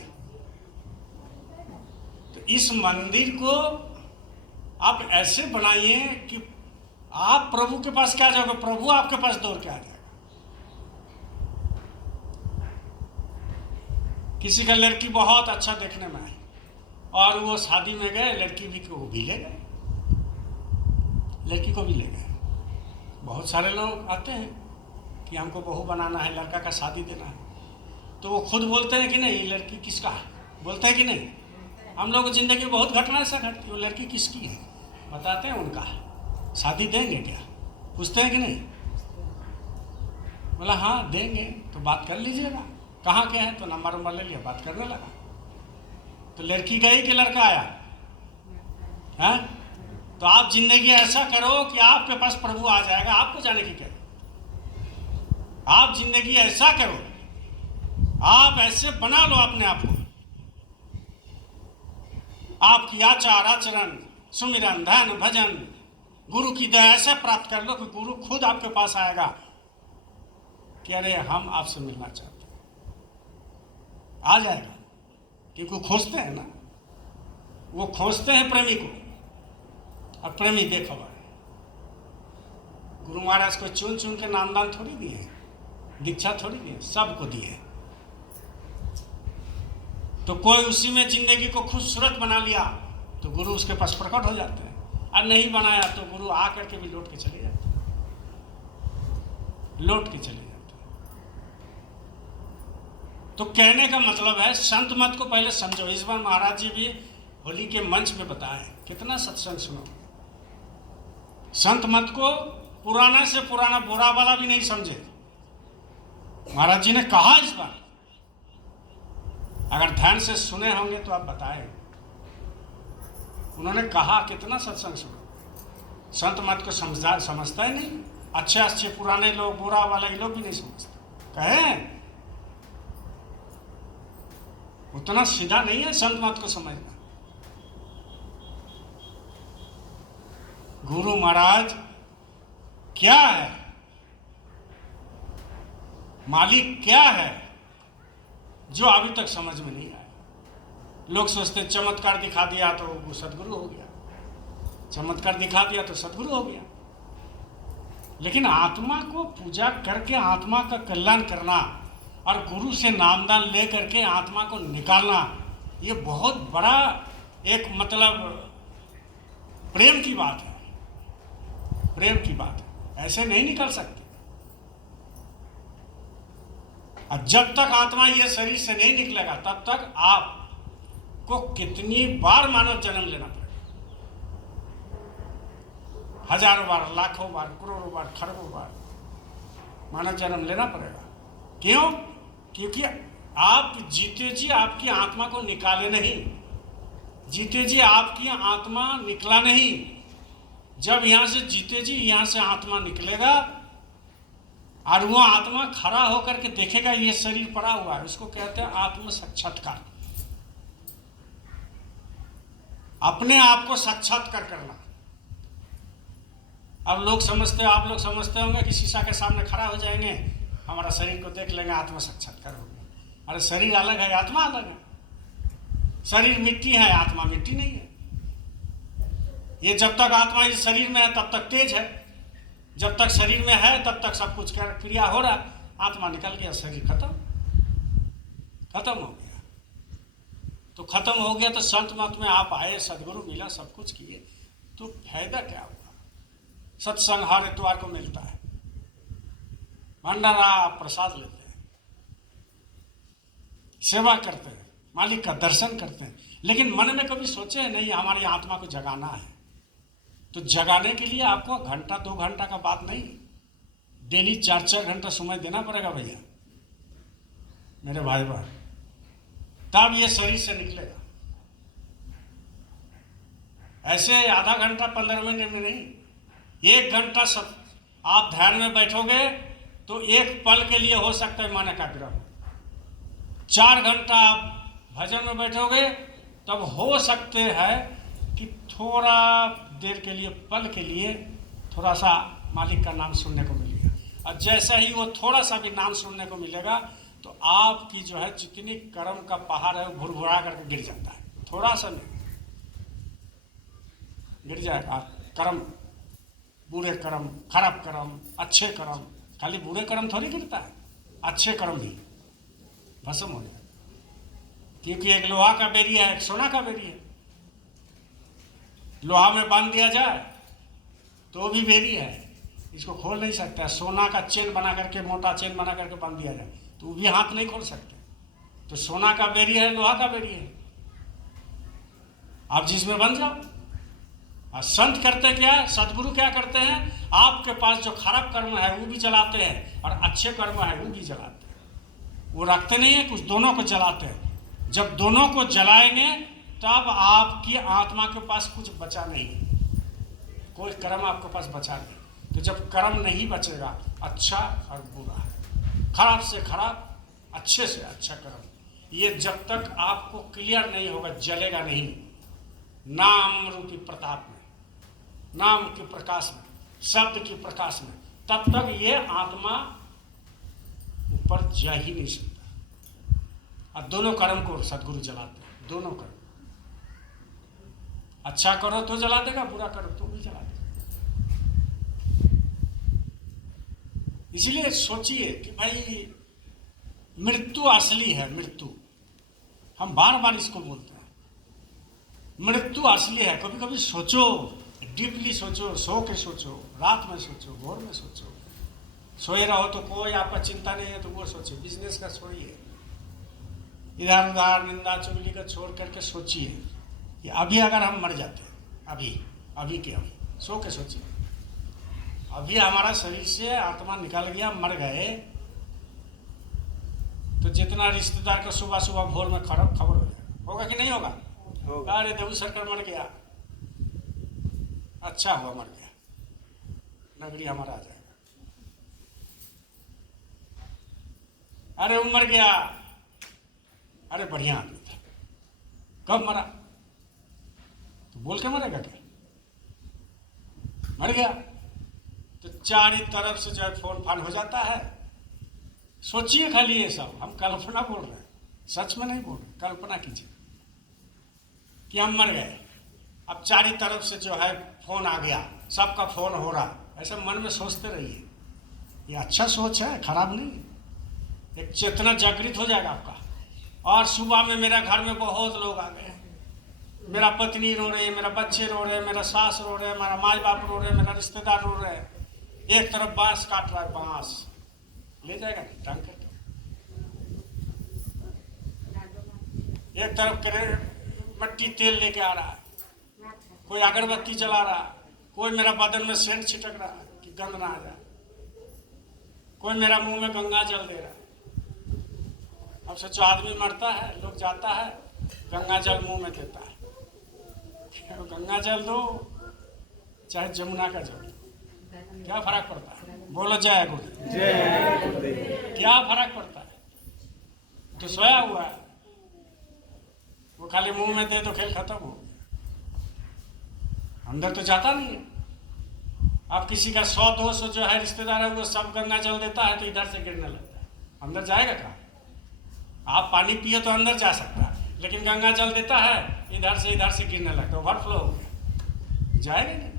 तो इस मंदिर को आप ऐसे बनाइए कि आप प्रभु के पास क्या जाओगे, प्रभु आपके पास दौड़ के आ जाएगा। किसी का लड़की बहुत अच्छा देखने में आई और वो शादी में गए, लड़की भी को भी ले गए, लड़की को भी ले गए। बहुत सारे लोग आते हैं कि हमको बहू बनाना है, लड़का का शादी देना है, तो वो खुद बोलते हैं कि नहीं ये लड़की किसका है, बोलते हैं कि नहीं? हम लोग की जिंदगी में बहुत घटना ऐसा घटती है, वो लड़की किसकी है बताते हैं, उनका है, शादी देंगे क्या, पूछते हैं कि नहीं? बोला हाँ देंगे, तो बात कर लीजिएगा, कहाँ के हैं, तो नंबर वंबर ले लिया, बात करने लगा। तो लड़की गई कि लड़का आया है? तो आप जिंदगी ऐसा करो कि आपके पास प्रभु आ जाएगा, आपको जाने की क्या। आप जिंदगी ऐसा करो, आप ऐसे बना लो अपने आप को, आपकी आचार आचरण सुमिरन ध्यान भजन गुरु की दया ऐसा प्राप्त कर लो कि गुरु खुद आपके पास आएगा कि अरे हम आपसे मिलना चाहते हैं, आ जाएगा। क्योंकि खोजते हैं ना, वो खोजते हैं प्रेमी को, और प्रेमी बेखबर। गुरु महाराज को चुन चुन के नामदान थोड़ी दिए, दीक्षा थोड़ी दिए, सबको दिए। तो कोई उसी में जिंदगी को खूबसूरत बना लिया तो गुरु उसके पास प्रकट हो जाते हैं, और नहीं बनाया तो गुरु आ करके भी लौट के चले जाते हैं, लौट के चले जाते हैं। तो कहने का मतलब है संत मत को पहले समझो। इस बार महाराज जी भी होली के मंच पे बताए, कितना सत्संग सुनो। संत मत को पुराना से पुराना बुरा वाला भी नहीं समझे, महाराज जी ने कहा इस बार, अगर ध्यान से सुने होंगे तो आप बताएं। उन्होंने कहा कितना सत्संग सुनो। संत मत को समझता ही नहीं, अच्छे अच्छे पुराने लोग, बुरा वाला ये लोग भी नहीं समझते। कहें उतना सीधा नहीं है संत मत को समझना। गुरु महाराज क्या है, मालिक क्या है, जो अभी तक समझ में नहीं आया। लोग सोचते चमत्कार दिखा दिया तो वो सदगुरु हो गया, चमत्कार दिखा दिया तो सदगुरु हो गया। लेकिन आत्मा को पूजा करके आत्मा का कल्याण करना और गुरु से नामदान ले करके आत्मा को निकालना, ये बहुत बड़ा एक मतलब प्रेम की बात है, प्रेम की बात है। ऐसे नहीं निकल सकते। और जब तक आत्मा ये शरीर से नहीं निकलेगा तब तक आपको कितनी बार मानव जन्म लेना पड़ेगा, हजारों बार, लाखों बार, करोड़ों बार, खरबों बार मानव जन्म लेना पड़ेगा। क्यों? क्योंकि आप जीते जी आपकी आत्मा को निकाले नहीं, जीते जी आपकी आत्मा निकला नहीं। जब यहां से जीते जी यहां से आत्मा निकलेगा और वो आत्मा खड़ा होकर के देखेगा ये शरीर पड़ा हुआ है, उसको कहते हैं आत्म साक्षात्कार। अपने आप को साक्षात्कार करना। अब लोग समझते, आप लोग समझते होंगे कि शीशा के सामने खड़ा हो जाएंगे, हमारा शरीर को देख लेंगे, आत्म साक्षात्कार हो गया। अरे शरीर अलग है, आत्मा अलग है। शरीर मिट्टी है, आत्मा मिट्टी नहीं है। ये जब तक आत्मा इस शरीर में है तब तक तेज है, जब तक शरीर में है तब तक सब कुछ क्रिया हो रहा। आत्मा निकल गया, शरीर खत्म हो गया। तो खत्म हो गया तो संत मत में आप आए, सदगुरु मिला, सब कुछ किए, तो फायदा क्या हुआ? सत्संग हर इतवार को मिलता है, भंडारा आप प्रसाद लेते हैं, सेवा करते हैं, मालिक का दर्शन करते हैं। लेकिन मन में कभी सोचे नहीं हमारी आत्मा को जगाना है? तो जगाने के लिए आपको घंटा 2 घंटा का बात नहीं, डेली 4-4 घंटा समय देना पड़ेगा भैया, मेरे भाई बहन, तब ये शरीर से निकलेगा। ऐसे आधा घंटा 15 मिनट में नहीं, 1 घंटा सब आप ध्यान में बैठोगे तो एक पल के लिए हो सकता है मन एकाग्र। 4 घंटा आप भजन में बैठोगे तब हो सकते हैं कि थोड़ा देर के लिए, पल के लिए थोड़ा सा मालिक का नाम सुनने को मिलेगा। और जैसा ही वो थोड़ा सा भी नाम सुनने को मिलेगा तो आपकी जो है जितनी कर्म का पहाड़ है वो भुरभुरा करके गिर जाता है। थोड़ा सा नहीं, गिर जाएगा। कर्म, बुरे कर्म, खराब कर्म, अच्छे कर्म, खाली बुरे कर्म थोड़ी गिरता है, अच्छे कर्म भी भस्म हो जाए। क्योंकि एक लोहा का बेरी है, एक सोना का बेरी है। लोहा में बांध दिया जाए तो भी बेरी है, इसको खोल नहीं सकता। सोना का चेन बना करके, मोटा चेन बना करके बांध दिया जाए तो वो भी हाथ नहीं खोल सकते। तो सोना का बेरी है, लोहा का बेरी है, आप जिसमें बंध जाओ। और संत करते क्या है, सदगुरु क्या करते हैं, आपके पास जो खराब कर्म है वो भी जलाते हैं और अच्छे कर्म है वो भी जलाते हैं। वो रखते नहीं है कुछ, दोनों को जलाते हैं। जब दोनों को जलाएंगे तब आपकी आत्मा के पास कुछ बचा नहीं है, कोई कर्म आपके पास बचा नहीं। तो जब कर्म नहीं बचेगा, अच्छा और बुरा है, खराब से खराब, अच्छे से अच्छा कर्म, ये जब तक आपको क्लियर नहीं होगा, जलेगा नहीं नाम रूपी प्रताप में, नाम के प्रकाश में, शब्द के प्रकाश में, तब तक ये आत्मा ऊपर जा ही नहीं सकता। और दोनों कर्म को सदगुरु जलाते हैं, दोनों कर्म। अच्छा करो तो जला देगा, बुरा करो तो भी जला देगा। इसलिए सोचिए कि भाई मृत्यु असली है, मृत्यु, हम बार बार इसको बोलते हैं, मृत्यु असली है। कभी कभी सोचो, डीपली सोचो, सो के सोचो, रात में सोचो, भोर में सोचो। सोए रहो तो कोई आपका चिंता नहीं है तो वो सोचिए, बिजनेस का छोड़िए, इधर उधर निंदा चुगली का छोड़ करके सोचिए कि अभी अगर हम मर जाते हैं, अभी के अभी सो के सोचिए, अभी हमारा शरीर से आत्मा निकल गया, मर गए, तो जितना रिश्तेदार का सुबह सुबह भोर में खबर हो जाएगा, होगा कि नहीं होगा? अरे देवू सरकार मर गया, अच्छा हुआ मर गया, नगरी हमारा आ जाएगा। अरे वो मर गया, अरे बढ़िया आदमी था, कब मरा? तो बोल के मरेगा क्या? मर गया तो चारी तरफ से जो है फोन फान हो जाता है। सोचिए खाली ये सब, हम कल्पना बोल रहे हैं, सच में नहीं बोल रहे, कल्पना कीजिए कि हम मर गए, अब चारों तरफ से जो है फोन आ गया, सबका फोन हो रहा, ऐसे मन में सोचते रहिए। ये अच्छा सोच है, खराब नहीं। एक चेतना जागृत हो जाएगा आपका। और सुबह में मेरा घर में बहुत लोग आ गए, मेरा पत्नी रो रही है, मेरा बच्चे रो रहे हैं, मेरा सास रो रहे हैं, मेरा माई बाप रो रहे हैं, मेरा रिश्तेदार रो रहे हैं। एक तरफ बांस काट रहा है, बांस ले जाएगा टांग करके, एक तरफ करे मट्टी तेल लेके आ रहा है, कोई अगरबत्ती जला रहा है, कोई मेरा बदन में सेंट छिटक रहा है कि गंध ना आ जाए, कोई मेरा मुंह में गंगा जल दे रहा है। अब सोचो, आदमी मरता है, लोग जाता है, गंगा जल मुंह में देता है। गंगा जल दो चाहे जमुना का जल दो, क्या फर्क पड़ता है? बोलो जय गुरु, जय। क्या फर्क पड़ता है? तो सोया हुआ है, वो खाली मुंह में दे तो खेल खत्म हो गया, अंदर तो जाता नहीं है। अब किसी का 100-200 जो है रिश्तेदार है, वो सब गंगा जल देता है तो इधर से गिरने लगता है, अंदर जाएगा कहाँ? आप पानी पिए तो अंदर जा सकता है, लेकिन गंगा जल देता है इधर से गिरने लगता है, ओवरफ्लो हो गया, जाएगा नहीं,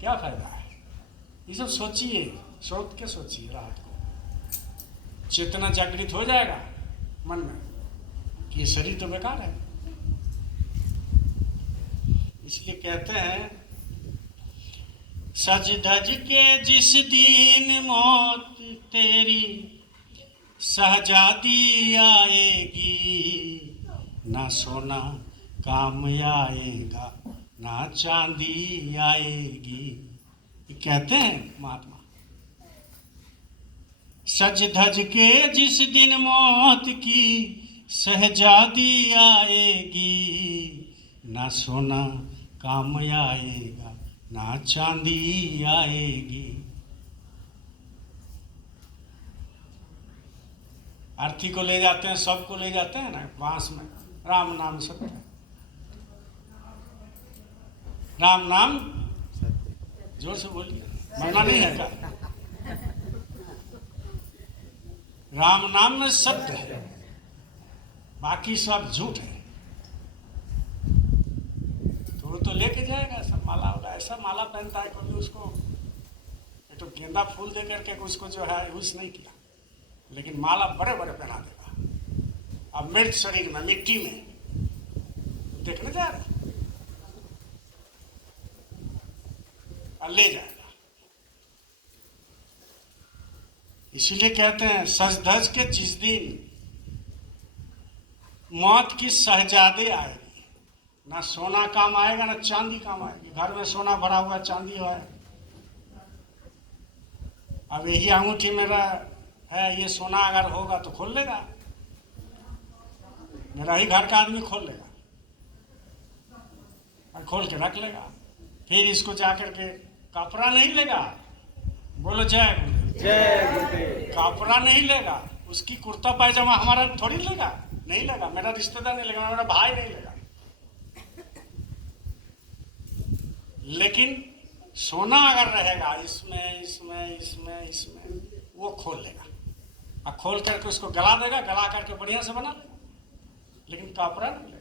क्या फायदा है? ये सब सोचिए, सोच के सोचिए, रात को चेतना जागृत हो जाएगा मन में कि ये शरीर तो बेकार है। इसलिए कहते हैं, सज धज के जिस दिन मौत तेरी शहजादी आएगी, ना सोना काम आएगा, ना चांदी आएगी। ये कहते हैं महात्मा, सज धज के जिस दिन मौत की शहजादी आएगी, ना सोना काम आएगा, ना चांदी आएगी। अर्थी को ले जाते हैं, सबको ले जाते हैं ना बांस में, राम नाम सत्य, राम नाम जोर से बोलिए, मरना नहीं है क्या? राम नाम में सत्य है, बाकी सब झूठ है। तो वो तो लेके जाएगा सब माला वाला, ऐसा माला पहनता है, कभी उसको तो गेंदा फूल दे करके उसको जो है यूज नहीं किया, लेकिन माला बड़े बड़े पहना देगा। अब मृत शरीर में, मिट्टी में देखने जा रहा और ले जाएगा। इसीलिए कहते हैं, सज धज के जिस दिन मौत की शहजादे आएगी, ना सोना काम आएगा, ना चांदी काम आएगी। घर में सोना भरा हुआ, चांदी है, अब यही अंगूठी मेरा है, ये सोना अगर होगा तो खोल लेगा, मेरा ही घर का आदमी खोल लेगा और खोल के रख लेगा। फिर इसको जाकर के कपड़ा नहीं लेगा, बोलो जय गुरुदेव, जय गुरुदेव। कपड़ा नहीं लेगा, उसकी कुर्ता पायजामा हमारा थोड़ी लेगा, नहीं लेगा, मेरा रिश्तेदार नहीं लेगा, मेरा भाई नहीं लेगा, लेकिन सोना अगर रहेगा इसमें इसमें इसमें इसमें, वो खोल लेगा और खोल करके उसको गला देगा, गला करके बढ़िया से बना लेगा, लेकिन कपड़ा नहीं लेगा।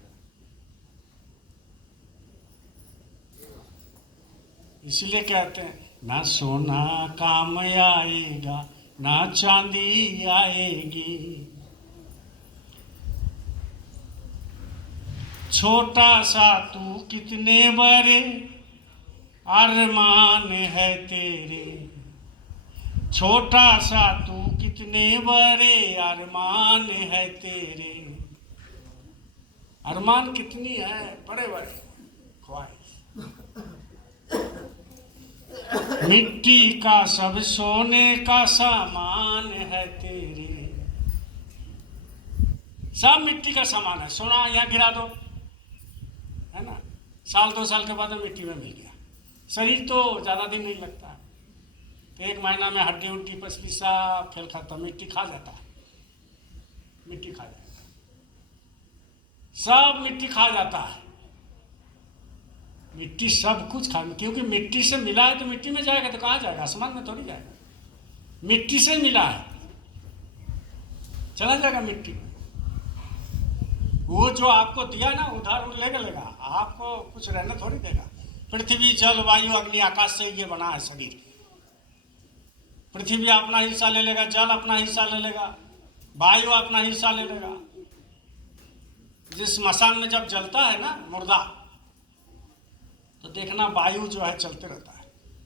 इसीलिए कहते हैं, ना सोना काम आएगा, ना चांदी आएगी। छोटा सा तू कितने बड़े अरमान है तेरे, छोटा सा तू कितने बड़े अरमान है तेरे। अरमान कितनी है, बड़े बड़े ख्वाहिश। मिट्टी का सब सोने का सामान है तेरे, सब मिट्टी का सामान है। सोना यहाँ गिरा दो, है ना, साल 2 साल के बाद मिट्टी में मिल गया। शरीर तो ज़्यादा दिन नहीं लगता, तो 1 महीना में हड्डी उड्डी पसली सब खेल खाता, मिट्टी खा जाता है, मिट्टी खा जाता है, सब मिट्टी खा जाता है। मिट्टी सब कुछ खा, क्योंकि मिट्टी से मिला है तो मिट्टी में जाएगा, तो कहाँ जाएगा? आसमान में थोड़ी जाएगा, मिट्टी से मिला है, चला जाएगा मिट्टी में। वो जो आपको दिया ना उधार लेगा लेगा, आपको कुछ रहना थोड़ी देगा। पृथ्वी जल वायु अग्नि आकाश से ये बना है शरीर। पृथ्वी अपना हिस्सा ले लेगा, जल अपना हिस्सा ले लेगा, वायु अपना हिस्सा ले लेगा। जिस स्मशान में जब जलता है ना मुर्दा, तो देखना वायु जो है चलते रहता है,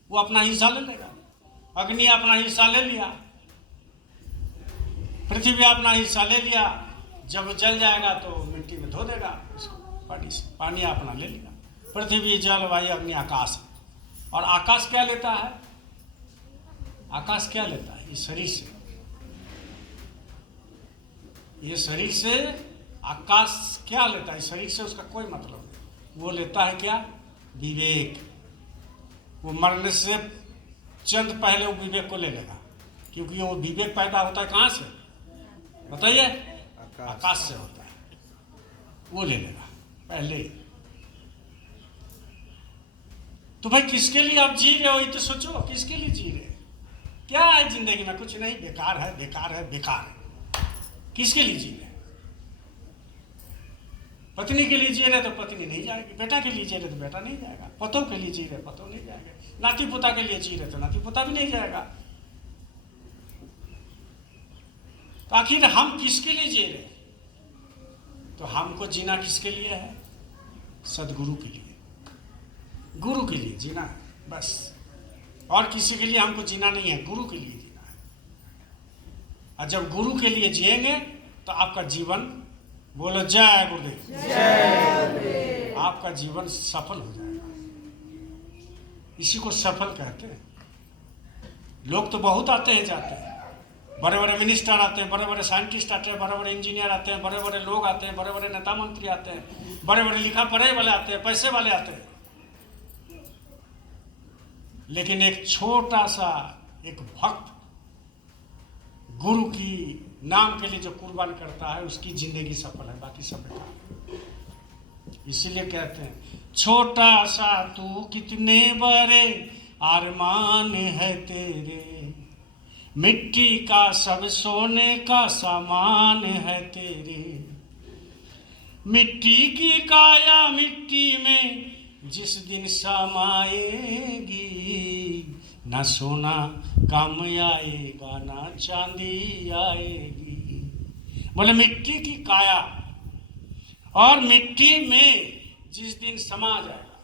वो अपना हिस्सा ले लेगा। अग्नि अपना हिस्सा ले लिया, पृथ्वी अपना हिस्सा ले लिया। जब जल जाएगा तो मिट्टी में धो देगा उसको पानी से, पानी अपना ले लिया। पृथ्वी जल वायु अग्नि आकाश। और आकाश क्या लेता है? आकाश क्या लेता है? ये शरीर से, ये शरीर से आकाश क्या लेता है? शरीर से उसका कोई मतलब नहीं। वो लेता है क्या? विवेक। वो मरने से चंद पहले वो विवेक को ले लेगा, क्योंकि वो विवेक पैदा होता है कहाँ से बताइए? आकाश से होता है। वो ले लेगा पहले ही। तो भाई किसके लिए आप जी रहे हो? ये तो सोचो, किसके लिए जी रहे? क्या है जिंदगी में? कुछ नहीं, बेकार है, बेकार है, बेकार है। किसके लिए जी रहे? पत्नी के लिए जी रहे तो पत्नी नहीं जाएगी, बेटा के लिए जी रहे तो बेटा नहीं जाएगा, पतों के लिए जी रहे पतों नहीं जाएगा, नाती पोता के लिए जी रहे तो नाती पोता भी नहीं जाएगा। तो आखिर हम किसके लिए जी रहे? तो हमको जीना किसके लिए है? सदगुरु के लिए, गुरु के लिए जीना है बस। और किसी के लिए हमको जीना नहीं है, गुरु के लिए जीना है। और जब गुरु के लिए जिएंगे तो आपका जीवन, बोलो जय गुरुदेव, जय, आपका जीवन सफल हो जाएगा। इसी को सफल कहते हैं। लोग तो बहुत आते हैं जाते हैं, बड़े बड़े मिनिस्टर आते हैं, बड़े बड़े साइंटिस्ट आते हैं, बड़े बड़े इंजीनियर आते हैं, बड़े बड़े लोग आते हैं, बड़े बड़े नेता मंत्री आते हैं, बड़े बड़े लिखा पढ़े वाले आते हैं, पैसे वाले आते हैं। लेकिन एक छोटा सा एक भक्त गुरु की नाम के लिए जो कुर्बान करता है, उसकी जिंदगी सफल है, बाकी सब बेकार। इसीलिए कहते हैं, छोटा सा तू कितने बड़े अरमान है तेरे, मिट्टी का सब सोने का सामान है तेरे। मिट्टी की काया मिट्टी में जिस दिन समाएगी, ना सोना कम आएगा ना चांदी आएगी। बोले मिट्टी की काया, और मिट्टी में जिस दिन समा जाएगा,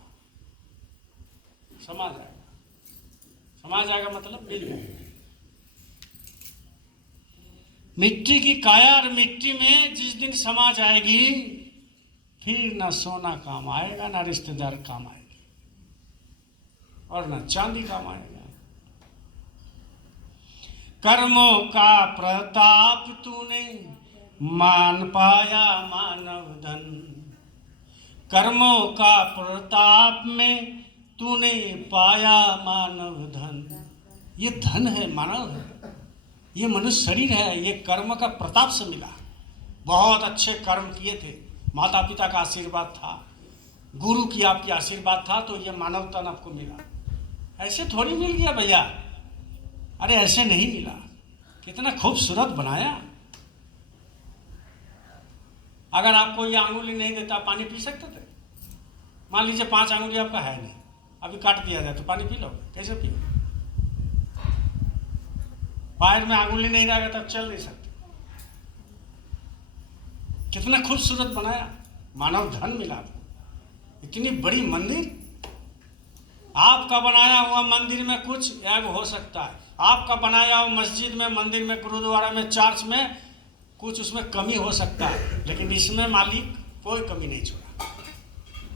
समा जाएगा, समा जाएगा मतलब मिल जाएगा। मिट्टी की काया और मिट्टी में जिस दिन समा जाएगी, फिर ना सोना काम आएगा, ना रिश्तेदार काम आएगी, और ना चांदी काम आएगा। कर्मों का प्रताप तूने मान पाया मानव धन, कर्मों का प्रताप में तूने पाया मानव धन। ये धन है, मानव है, ये मनुष्य शरीर है, ये कर्म का प्रताप से मिला। बहुत अच्छे कर्म किए थे, माता पिता का आशीर्वाद था, गुरु की आपकी आशीर्वाद था, तो ये मानव तन आपको मिला। ऐसे थोड़ी मिल गया भैया, अरे ऐसे नहीं मिला। कितना खूबसूरत बनाया। अगर आपको ये अंगुली नहीं देता, पानी पी सकते थे? मान लीजिए 5 अंगुली आपका है नहीं, अभी काट दिया जाए तो पानी पी लो? कैसे पियो? पैर में अंगुली नहीं रहेगा तब चल नहीं सकते। कितना खूबसूरत बनाया, मानव धन मिला। इतनी बड़ी मंदिर, आपका बनाया हुआ मंदिर में कुछ ऐब हो सकता है, आपका बनाया हुआ मस्जिद में, मंदिर में, गुरुद्वारा में, चर्च में कुछ उसमें कमी हो सकता है, लेकिन इसमें मालिक कोई कमी नहीं छोड़ा,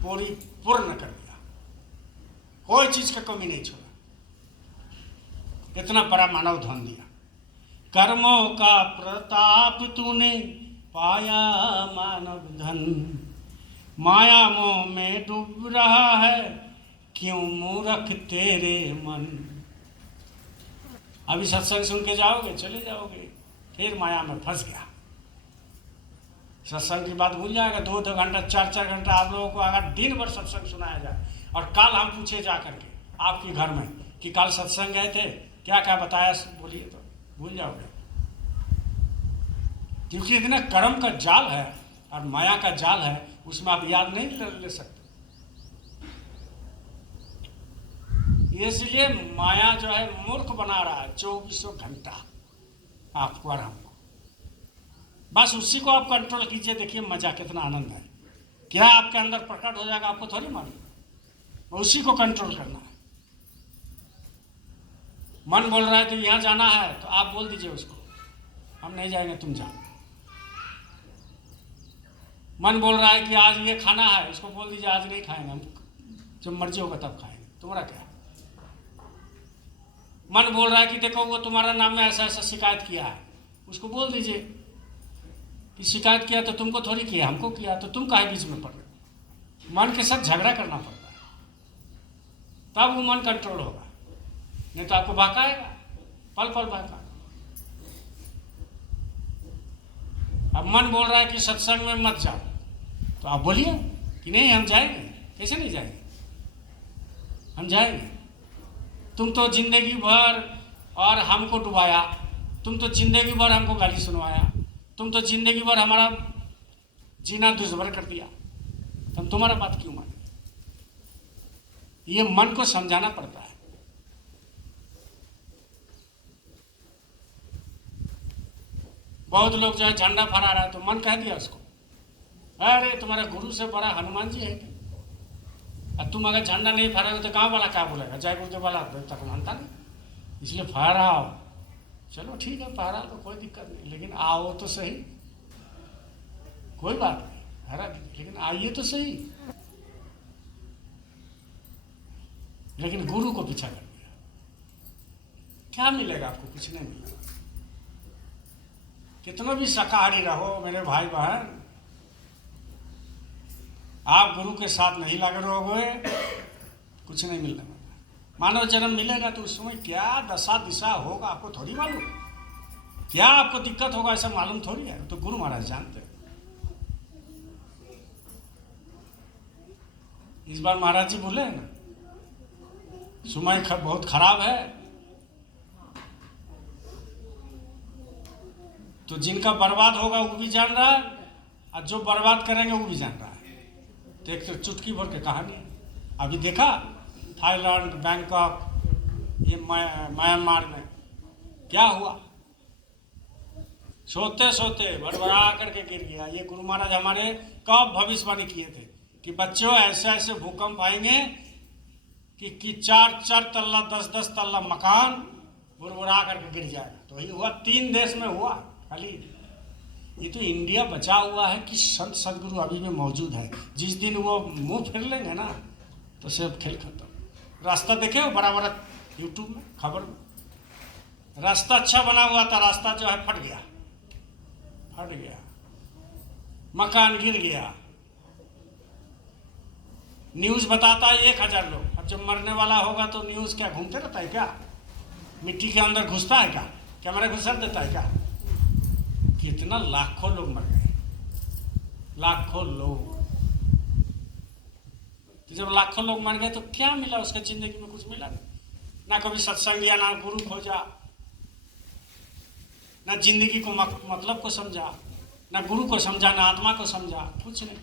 पूरी पूर्ण कर दिया, कोई चीज का कमी नहीं छोड़ा। इतना बड़ा मानव धन दिया। कर्मों का प्रताप तूने पाया मानव धन, माया मोह में डूब रहा है क्यों मूर्ख तेरे मन। अभी सत्संग सुन के जाओगे, चले जाओगे, फिर माया में फंस गया। सत्संग की बात भूल जाएगा। 2-2 घंटा 4-4 घंटा आप लोगों को अगर दिन भर सत्संग सुनाया जाए, और कल हम पूछे जा करके आपके घर में कि कल सत्संग गए थे, क्या क्या बताया, बोलिए, तो भूल जाओगे। क्योंकि इतना कर्म का जाल है, और माया का जाल है, उसमें आप याद नहीं ले सकते। इसलिए माया जो है मूर्ख बना रहा है 24 घंटा आपको और हमको। बस उसी को आप कंट्रोल कीजिए, देखिए मजा कितना आनंद है। क्या आपके अंदर प्रकट हो जाएगा आपको थोड़ी मालूम, उसी को कंट्रोल करना है। मन बोल रहा है तो यहाँ जाना है, तो आप बोल दीजिए उसको हम नहीं जाएंगे, तुम जाओ। मन बोल रहा है कि आज ये खाना है, उसको बोल दीजिए आज नहीं खाएंगे, हम जब मर्जी होगा तब खाएंगे, तुम्हारा क्या। मन बोल रहा है कि देखो वो तुम्हारा नाम में ऐसा ऐसा शिकायत किया है, उसको बोल दीजिए कि शिकायत किया तो तुमको थोड़ी किया, हमको किया, तो तुम काहे बीच में पड़ रहे। मन के साथ झगड़ा करना पड़ता है, तब वो मन कंट्रोल होगा, नहीं तो आपको बहकाएगा, पल पल बहका। अब मन बोल रहा है कि सत्संग में मत जाओ, तो आप बोलिए कि नहीं हम जाएंगे। कैसे नहीं जाएंगे, हम जाएंगे। तुम तो जिंदगी भर और हमको डुबाया, तुम तो जिंदगी भर हमको गाली सुनवाया, तुम तो जिंदगी भर हमारा जीना दुश्भर कर दिया, तो हम तुम्हारा बात क्यों माने। ये मन को समझाना पड़ता है। बहुत लोग जो है झंडा फहरा रहा है, तो मन कह दिया उसको, अरे तुम्हारा गुरु से बड़ा हनुमान जी है, और तुम अगर झंडा नहीं फहराओगे तो गाँव वाला क्या बोलेगा, जय गुरुदेव वाला तक मानता नहीं, इसलिए फहराओ। चलो ठीक है फहरा तो कोई दिक्कत नहीं, लेकिन आओ तो सही। कोई बात नहीं, फहरा दीजिए, लेकिन आइए तो सही। लेकिन गुरु को पीछा कर दिया, क्या मिलेगा आपको, कुछ नहीं मिलेगा। कितना भी शाकाहारी रहो मेरे भाई बहन, आप गुरु के साथ नहीं लगे रहोगे, कुछ नहीं मिलने वाला। मानव जन्म मिलेगा तो उस समय क्या दशा दिशा होगा आपको थोड़ी मालूम, क्या आपको दिक्कत होगा ऐसा मालूम थोड़ी है, तो गुरु महाराज जानते हैं। इस बार महाराज जी बोले ना, समय बहुत खराब है, तो जिनका बर्बाद होगा वो भी जान रहा है, और जो बर्बाद करेंगे वो भी जान रहा है। तो एक तो चुटकी भर के कहानी अभी देखा, थाईलैंड, बैंकॉक, ये म्यांमार में क्या हुआ, सोते सोते भड़बड़ा करके गिर गया। ये गुरु महाराज हमारे कब भविष्यवाणी किए थे कि बच्चों ऐसे ऐसे भूकंप आएंगे कि 4 तल्ला 10 तल्ला मकान भुरभुरा करके गिर जाएगा। तो ये हुआ 3 देश में हुआ खाली। ये तो इंडिया बचा हुआ है कि संत सदगुरु अभी भी मौजूद है। जिस दिन वो मुंह फिर लेंगे ना तो सब खेल खत्म। रास्ता देखे हो बड़ा बड़ा यूट्यूब में खबर में, रास्ता अच्छा बना हुआ था, रास्ता जो है फट गया, मकान गिर गया। न्यूज़ बताता है 1000 लोग, अब जब मरने वाला होगा तो न्यूज़ क्या घूमते रहता है क्या, मिट्टी के अंदर घुसता है क्या, कैमरा घुसा देता है क्या। कितना लाखों लोग मर गए, लाखों लोग। तो जब लाखों लोग मर गए तो क्या मिला उसके जिंदगी में, कुछ मिला नहीं। ना कभी सत्संग लिया, ना गुरु खोजा, ना जिंदगी को मतलब को समझा, ना गुरु को समझा, ना आत्मा को समझा, कुछ नहीं,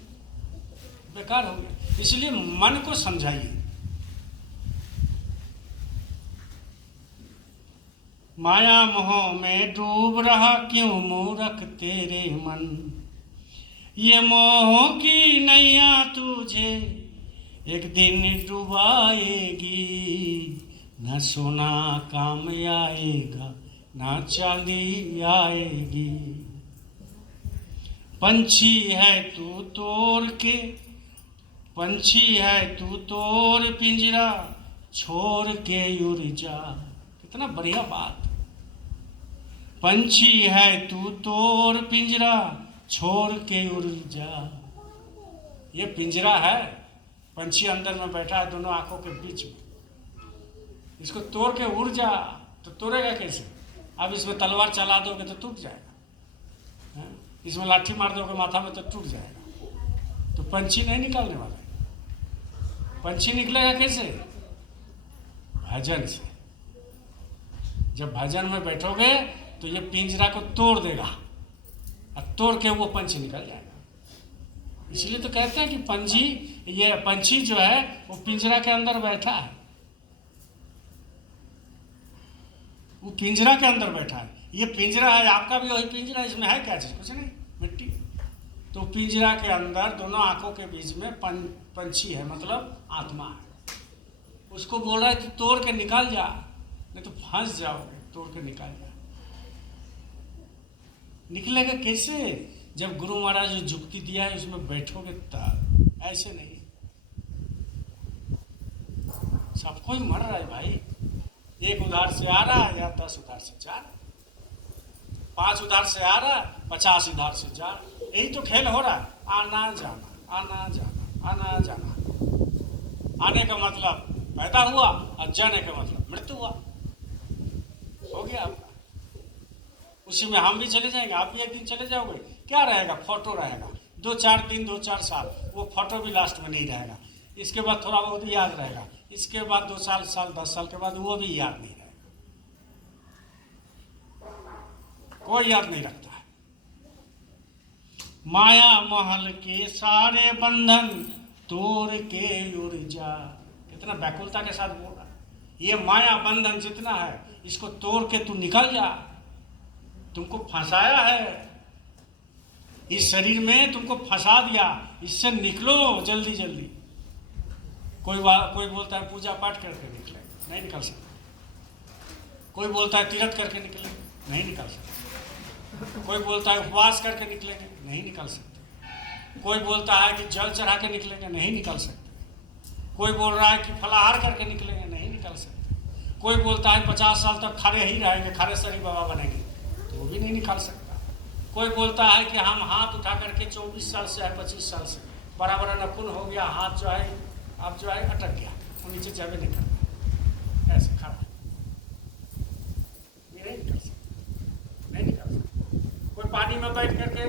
बेकार हो गया। इसलिए मन को समझाइए। माया मोह में डूब रहा क्यों मूर्ख तेरे मन, ये मोह की नैया तुझे एक दिन डुबाएगी। न सोना काम आएगा, न चांदी आएगी। पंछी है तू तोड़ के, पंछी है तू तोड़ पिंजरा, छोड़ के उड़ जा। कितना बढ़िया बात। पंछी है तू तोड़ पिंजरा, छोड़ के उड़ जा। ये पिंजरा है, पंछी अंदर में बैठा है दोनों आंखों के बीच में, इसको तोड़ के उड़ जा। तो तोड़ेगा कैसे? अब इसमें तलवार चला दोगे तो टूट जाएगा, इसमें लाठी मार दोगे माथा में तो टूट जाएगा। तो पंछी नहीं निकालने वाला। पंछी निकलेगा कैसे? भजन से। जब भजन में बैठोगे तो ये पिंजरा को तोड़ देगा, और तोड़ के वो पंछी निकल जाएगा। इसलिए तो कहते हैं कि ये पंछी जो है वो पिंजरा के अंदर बैठा है, वो पिंजरा के अंदर बैठा है। ये पिंजरा है, आपका भी वही पिंजरा, इसमें है क्या चीज? कुछ नहीं, मिट्टी। तो पिंजरा के अंदर दोनों आंखों के बीच में पंछी है, मतलब आत्मा है। उसको बोल रहा है कि तोड़ के निकाल जा, नहीं तो फंस जाओगे, तोड़ के निकाल जा। निकलेगा कैसे? जब गुरु महाराज जो जुक्ति दिया है उसमें बैठोगे तब, ऐसे नहीं। सब कोई मर रहा है भाई, एक उधार से आ रहा है या 10 उधार से जा रहा, 5 उधार से आ रहा, 50 उधार से जा रहा। यही तो खेल हो रहा है, आना जाना, आना जाना, आना जाना। आने का मतलब पैदा हुआ और जाने का मतलब मृत्यु हुआ, हो गया आपका। उसी में हम भी चले जाएंगे, आप भी एक दिन चले जाओगे। क्या रहेगा? फोटो रहेगा, 2-4 दिन, 2-4 साल, वो फोटो भी लास्ट में नहीं रहेगा। इसके बाद थोड़ा बहुत याद रहेगा, इसके बाद 2 साल 10 साल के बाद वो भी याद नहीं रहेगा। कोई याद नहीं रखता है। माया महल के सारे बंधन तोड़ के उड़ जा, कितना व्याकुलता के साथ बोल रहा है। ये माया बंधन जितना है, इसको तोड़ के तू निकल जा। तुमको फंसाया है इस शरीर में, तुमको फंसा दिया, इससे निकलो जल्दी जल्दी। कोई बोलता है पूजा पाठ करके निकले, नहीं निकल सकते। कोई बोलता है तीर्थ करके निकले, नहीं निकल सकते। कोई बोलता है उपवास करके निकलेंगे, नहीं निकल सकते। कोई बोलता है कि जल चढ़ा के निकलेंगे, नहीं निकल सकते। कोई बोल रहा है कि फलाहार करके निकलेंगे, नहीं निकल सकते। कोई बोलता है 50 साल तक खड़े ही रहेंगे, खड़ेश्वरी बाबा बनेंगे, तो वो भी नहीं निकाल सकता। कोई बोलता है कि हम हाथ उठा करके 24 साल से है, 25 साल से बराबर नखून हो गया, हाथ जो है अब जो है अटक गया, वो नीचे जावे नहीं करता, ऐसे खड़ा, ये नहीं निकल सकता, नहीं निकल सकता। कोई पानी में बैठ करके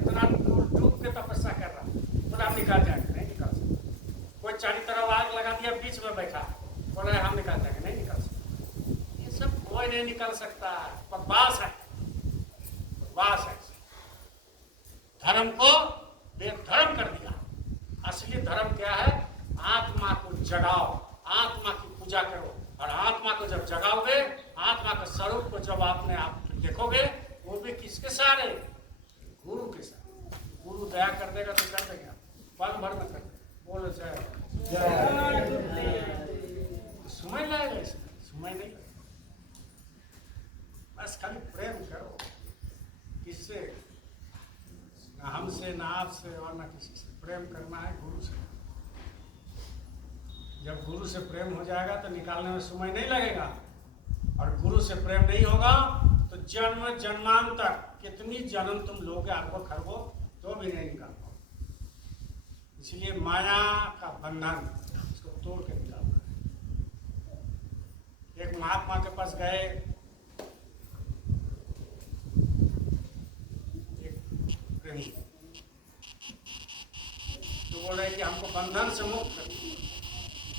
इतना डूब के तपस्या कर रहा, बोला हम निकाल जाएंगे, नहीं निकाल सकते। कोई चारी तरफ आग लगा दिया, बीच में बैठा, बोला हम निकाल जाएंगे, नहीं निकाल सकते। ये सब कोई नहीं निकाल सकता, बकवास है, बकवास है। धर्म को बेधर्म कर दिया। असली धर्म क्या है? आत्मा को जगाओ, आत्मा की पूजा करो, और आत्मा को जब जगाओगे, आत्मा के स्वरूप को जब आपने आप देखोगे, वो भी किसके सहारे? गुरु के साथ। गुरु दया कर देगा तो कर देगा, पल भर में कर देगा। बोलो जय समय लगेगा, समय नहीं लगेगा। बस खाली प्रेम करो। किससे? ना हमसे, ना आपसे, और ना किसी से। प्रेम करना है गुरु से। जब गुरु से प्रेम हो जाएगा तो निकालने में समय नहीं लगेगा, और गुरु से प्रेम नहीं होगा तो जन्म जन्मांतर कितनी जन्म तुम लोगे, अरबों खरबों, तो भी नहीं निकाल पाओगे। इसलिए माया का बंधन, इसको तोड़ के निकालना है। एक महात्मा के पास गए, एक प्रेमी, तो बोल रहे कि हमको बंधन से मुक्त कर।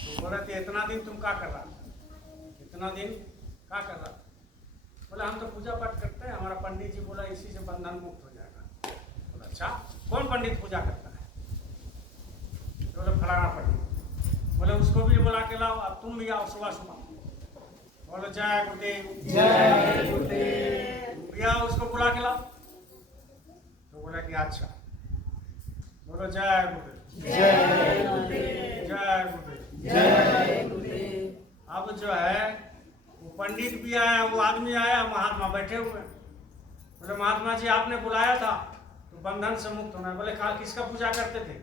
तो बोल रहे थे इतना दिन तुम क्या कर रहा था? इतना दिन क्या कर रहा था? बोला हम तो पूजा पाठ करते हैं, हमारा पंडित जी बोला इसी से बंधन मुक्त हो जाएगा। बोला अच्छा, कौन पंडित पूजा करता है? तो बोले फलाना पंडित। बोले उसको भी बुला के लाओ, अब तुम भी आओ सुबह सुबह। बोलो जय गुरुदेव, जय गुरुदेव। भैया उसको बुला के लाओ। तो बोला कि अच्छा। बोलो जय गुरुदेव, जय गुरुदेव, जय गुरुदेव, जय गुरुदेव। अब जो है वो पंडित भी आया, वो आदमी आया, महात्मा बैठे हुए। बोले महात्मा जी आपने बुलाया था तो बंधन से मुक्त होना है। बोले कहा किसका पूजा करते थे?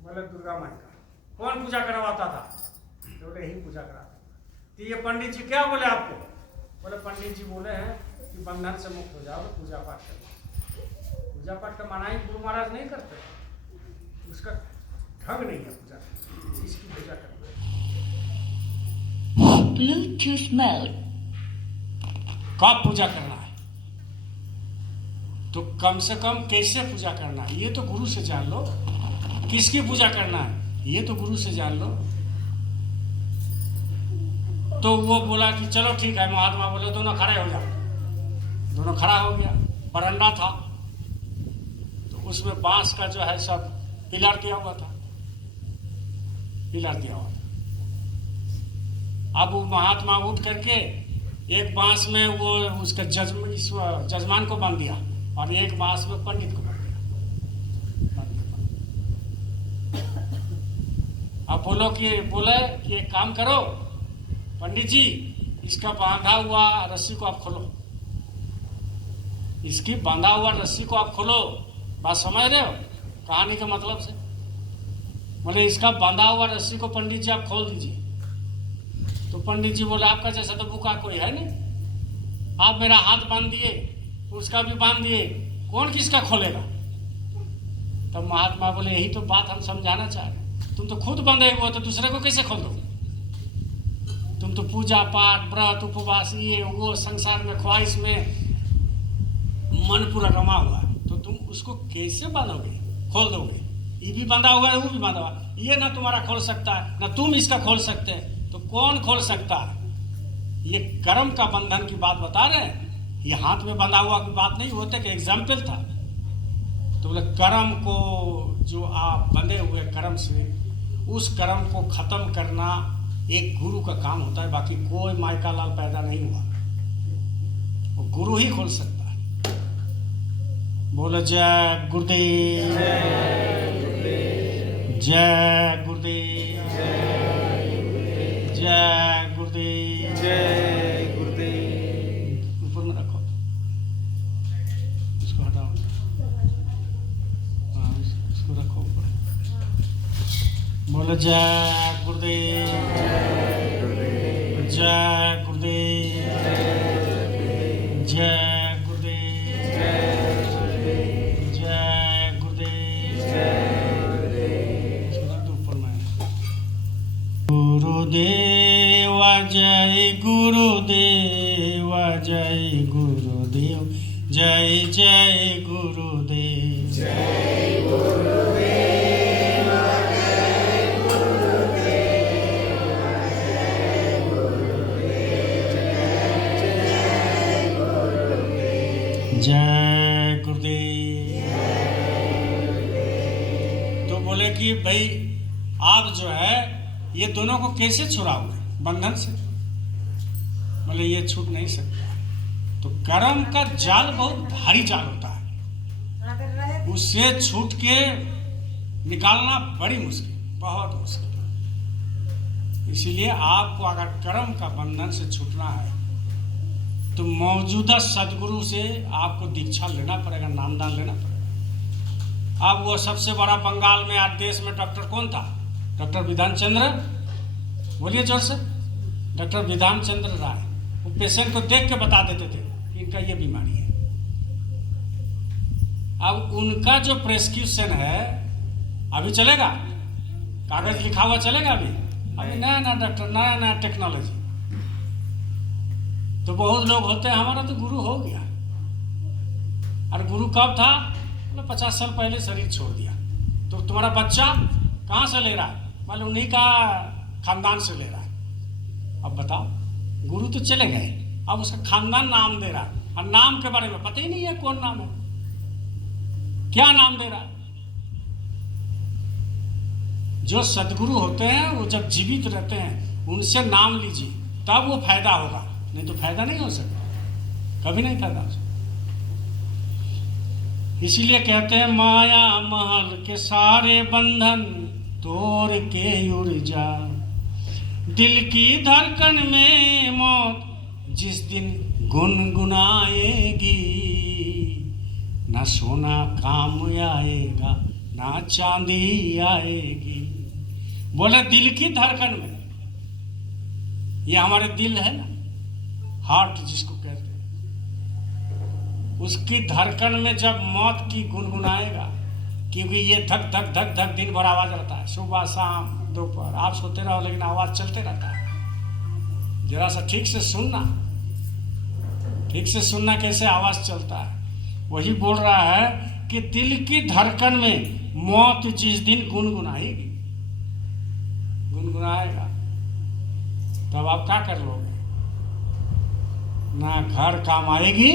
बोले दुर्गा माई का। कौन पूजा करवाता था? बोले ही पूजा कराता। तो ये पंडित जी क्या बोले आपको? बोले पंडित जी बोले हैं कि बंधन से मुक्त हो जाओ, पूजा पाठ करो। पूजा पाठ का मनाही गुरु महाराज नहीं करते, उसका ढंग नहीं है पूजा, इसकी पूजा करना। Bluetooth mode. कब पूजा करना है, तो कम से कम कैसे पूजा करना है ये तो गुरु से जान लो। किसकी पूजा करना है ये तो गुरु से जान लो। तो वो बोला कि चलो ठीक है। महात्मा बोले दोनों खड़े हो जाओ। दोनों खड़ा हो गया, बरंडा था। तो उसमें बांस का जो है सब पिलर दिया हुआ था, पिलर दिया हुआ था। अब वो महात्मा उठ करके एक बांस में वो उसके जजमान को बांध दिया और एक बांस में पंडित को बांध दिया। अब बोले कि एक काम करो पंडित जी, इसका बांधा हुआ रस्सी को आप खोलो, इसकी बांधा हुआ रस्सी को आप खोलो। बात समझ रहे हो कहानी के मतलब से? बोले इसका बांधा हुआ रस्सी को पंडित जी आप खोल दीजिए। तो पंडित जी बोले आपका जैसा तो भूखा कोई है नहीं, आप मेरा हाथ बांध दिए, उसका भी बांध दिए, कौन किसका खोलेगा? तब महात्मा बोले यही तो बात हम समझाना चाह रहे हैं, तुम तो खुद बंधे हुए तो दूसरे को कैसे खोल दो? तुम तो पूजा पाठ व्रत उपवास ये वो संसार में ख्वाहिश में मन पूरा रमा हुआ है, तो तुम उसको कैसे बांधोगे, खोल दोगे? ये भी बांधा हुआ है, वो भी बांधा हुआ है, ये ना तुम्हारा खोल सकता है ना तुम इसका खोल सकते हैं, तो कौन खोल सकता है? ये कर्म का बंधन की बात बता रहे हैं, ये हाथ में बंधा हुआ की बात नहीं, होते कि एग्जाम्पल था। तो बोले कर्म को जो आप बंधे हुए कर्म से, उस कर्म को खत्म करना एक गुरु का काम होता है, बाकी कोई मायका लाल पैदा नहीं हुआ, वो गुरु ही खोल सकता है। बोलो जय गुरुदेव, जय गुरुदेव, जय गुरुदेव, जय गुरुदेव। ऊपर में रखो, इसको हटाओ, हाँ इसको रखो ऊपर। बोलो जय गुरुदेव, जय गुरुदेव, जय गुरुदेव, जय गुरुदेव, इसको रख दो ऊपर में। गुरुदेव जय गुरुदेव, जय गुरुदेव, जय जय गुरुदेव, जय जय गुरुदेव। तो बोले कि भाई आप जो है ये दोनों को कैसे छुड़ाओगे बंधन से? बोले ये छूट नहीं सकता। तो कर्म का जाल बहुत भारी जाल होता है, उससे छूट के निकालना बड़ी मुश्किल, बहुत मुश्किल। इसीलिए आपको अगर कर्म का बंधन से छूटना है तो मौजूदा सदगुरु से आपको दीक्षा लेना पड़ेगा, नामदान लेना पड़ेगा। अब वो सबसे बड़ा बंगाल में आज देश में डॉक्टर कौन था? डॉक्टर विधान चंद्र, बोलिए जोर से, डॉक्टर विधान चंद्र राय। वो पेशेंट को देख के बता देते थे कि इनका ये बीमारी है। अब उनका जो प्रेस्क्रिप्शन है अभी चलेगा, कागज लिखा हुआ चलेगा? अभी नया नया डॉक्टर, नया नया टेक्नोलॉजी। तो बहुत लोग होते हैं हमारा तो गुरु हो गया, और गुरु कब था? 50 साल पहले शरीर छोड़ दिया। तो तुम्हारा बच्चा कहाँ से ले रहा है? मतलब उन्हीं का खानदान से ले रहा है। अब बताओ, गुरु तो चले गए, अब उसका खानदान नाम दे रहा है, और नाम के बारे में पता ही नहीं है कौन नाम है, क्या नाम दे रहा है। जो सदगुरु होते हैं वो जब जीवित रहते हैं उनसे नाम लीजिए, तब वो फायदा होगा, नहीं तो फायदा नहीं हो सकता, कभी नहीं फायदा हो सकता। इसीलिए कहते हैं माया महल के सारे बंधन तोड़ के उड़ जा, दिल की धड़कन में मौत जिस दिन गुनगुनाएगी, ना सोना काम आएगा ना चांदी आएगी। बोले दिल की धड़कन में, ये हमारे दिल है ना, हार्ट जिसको कहते हैं, उसकी धड़कन में जब मौत की गुनगुनाएगा, क्योंकि ये धक धक धक धक दिन भर आवाज रहता है, सुबह शाम दोपहर, आप सोते रहो लेकिन आवाज चलते रहता है। जरा सा ठीक से सुनना, ठीक से सुनना कैसे आवाज चलता है। वही बोल रहा है कि दिल की धड़कन में मौत जिस दिन गुनगुनाएगी, गुनगुनाएगा, तब आप क्या कर लोगे? ना घर काम आएगी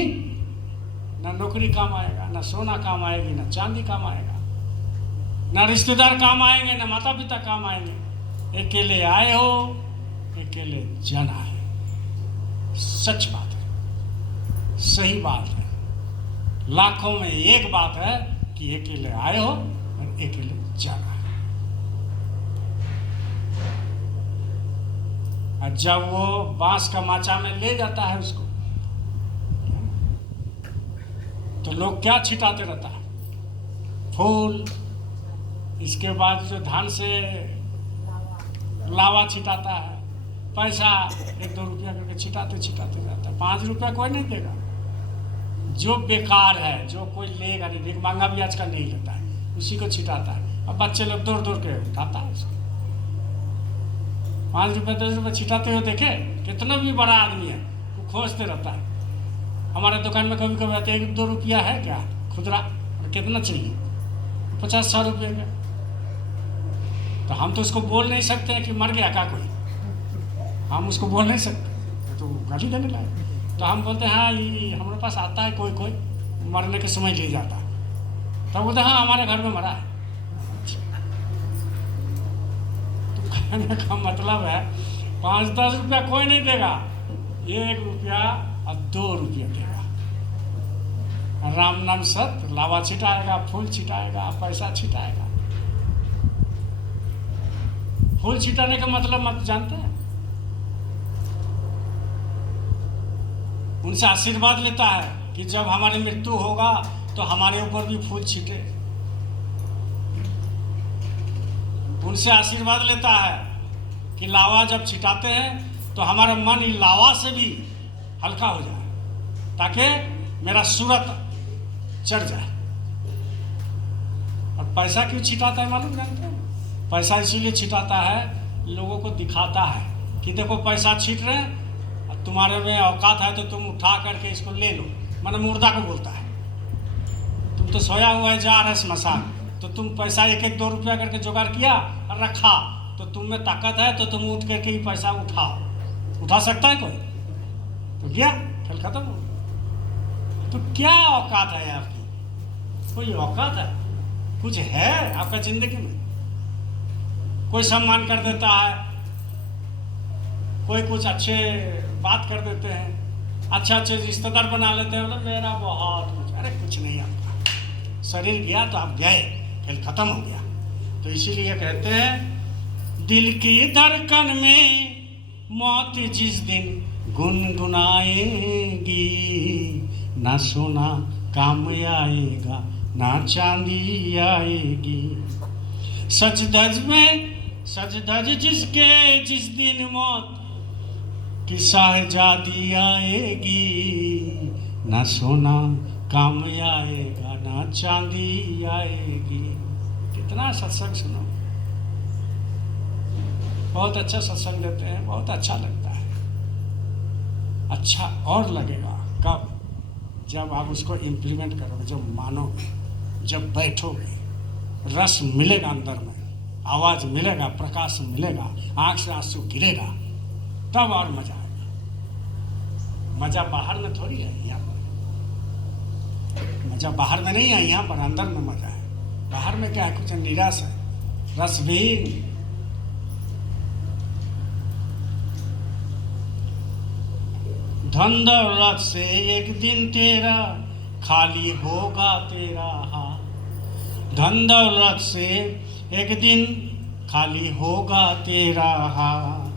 ना नौकरी काम आएगा, ना सोना काम आएगी, ना चांदी काम आएगा, ना रिश्तेदार काम आएंगे, ना माता पिता काम आएंगे। अकेले आए हो, अकेले जाना है। सच बात है, सही बात है। लाखों में एक बात है कि अकेले आए हो और अकेले जाना है। और जब वो बांस का माचा में ले जाता है उसको, तो लोग क्या छिटाते रहता है? फूल। इसके बाद जो धान से लावा छिटाता है, पैसा 1-2 रुपया करके छिटाते छिटाते जाता है। 5 रुपया कोई नहीं देगा। जो बेकार है, जो कोई लेगा नहीं, भीख मांगा भी आजकल नहीं लेता है, उसी को छिटाता है। अब बच्चे लोग दौड़ दौड़ के उठाता है उसको। 5 रुपये 10 रुपये छिटाते हुए देखे? कितना भी बड़ा आदमी है वो खोजते रहता है। हमारे दुकान में कभी कभी आते हैं, 1-2 रुपया है क्या खुदरा? कितना चाहिए? 50-100 रुपये का। तो हम तो उसको बोल नहीं सकते हैं कि मर गया क्या कोई, हम उसको बोल नहीं सकते, तो गाली देने लाए। तो हम बोलते हैं हाँ ये हमारे पास आता है कोई कोई, मरने के समय ले जाता है। तब बोलते हाँ हमारे घर में मरा है। तो कहने का मतलब है 5-10 रुपया कोई नहीं देगा, 1 रुपया और 2 रुपया देगा। राम नाम सत्य, लावा छिटाएगा, फूल छिटाएगा, पैसा छिटाएगा। फूल छिटाने का मतलब मत जानते हैं? उनसे आशीर्वाद लेता है कि जब हमारी मृत्यु होगा तो हमारे ऊपर भी फूल छिटे। उनसे आशीर्वाद लेता है कि लावा जब छिटाते हैं तो हमारा मन इस लावा से भी हल्का हो जाए, ताकि मेरा सूरत चढ़ जाए। और पैसा क्यों छिटाता है मालूम जानते हैं? पैसा इसीलिए छिटाता है, लोगों को दिखाता है कि देखो पैसा छीट रहे हैं, तुम्हारे में औकात है तो तुम उठा करके इसको ले लो। माने मुर्दा को बोलता है, तुम तो सोया हुआ है, जा रहा है श्मशान, तो तुम पैसा 1-1 2 रुपया करके जुगाड़ किया और रखा, तो तुम में ताकत है तो तुम उठ करके ही पैसा उठा सकता है कोई? तो क्या खेल खत्म हो? तो क्या औकात है आपकी? कोई औकात है? कुछ है आपका जिंदगी में? कोई सम्मान कर देता है, कोई कुछ अच्छे बात कर देते हैं, अच्छे रिश्तेदार बना लेते हैं, मतलब मेरा बहुत कुछ। अरे कुछ नहीं, आपका शरीर गया तो आप गए, खेल खत्म हो गया। तो इसीलिए कहते हैं दिल की धड़कन में मौत जिस दिन गुनगुनाएगी, ना सोना काम आएगा, ना चांदी आएगी। सच धज जिसके जिस दिन मौत कि साहजादी आएगी, ना सोना काम आएगा, ना चांदी आएगी। कितना सत्संग सुनो, बहुत अच्छा सत्संग देते हैं, बहुत अच्छा लगता है। अच्छा और लगेगा कब? जब आप उसको इम्प्लीमेंट करोगे, जब मानोगे, जब बैठोगे, रस मिलेगा अंदर में, आवाज मिलेगा, प्रकाश मिलेगा, आंख से आंसू गिरेगा, तब और मजा आएगा। मजा बाहर में थोड़ी है, यहाँ पर मजा बाहर में नहीं है, यहाँ पर अंदर में मजा है। बाहर में क्या है? कुछ निराश है, रसविहीन। धन दौलत से एक दिन तेरा खाली होगा तेरा हाथ। धन दौलत से एक दिन खाली होगा तेरा हाथ।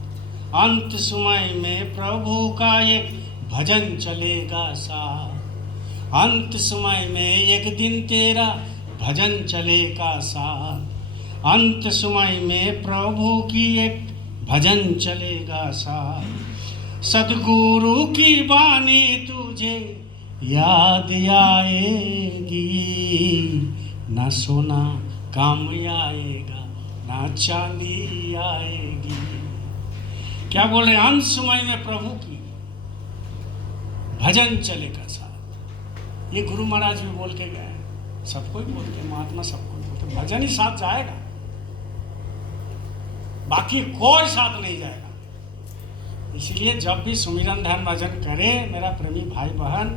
अंत समय में प्रभु का एक भजन चलेगा साथ। अंत समय में एक दिन तेरा भजन चलेगा साथ। अंत समय में प्रभु की एक भजन चलेगा साथ। सदगुरु की वाणी तुझे याद आएगी, ना सोना काम आएगा, ना चांदी आएगी। क्या बोले? अंत समय में प्रभु की भजन चलेगा साथ। ये गुरु महाराज भी बोल के गए, सबको ही बोलते, महात्मा सबको ही बोलते, भजन ही साथ जाएगा, बाकी कोई साथ नहीं जाएगा। इसलिए जब भी सुमिरन ध्यान भजन करे मेरा प्रेमी भाई बहन,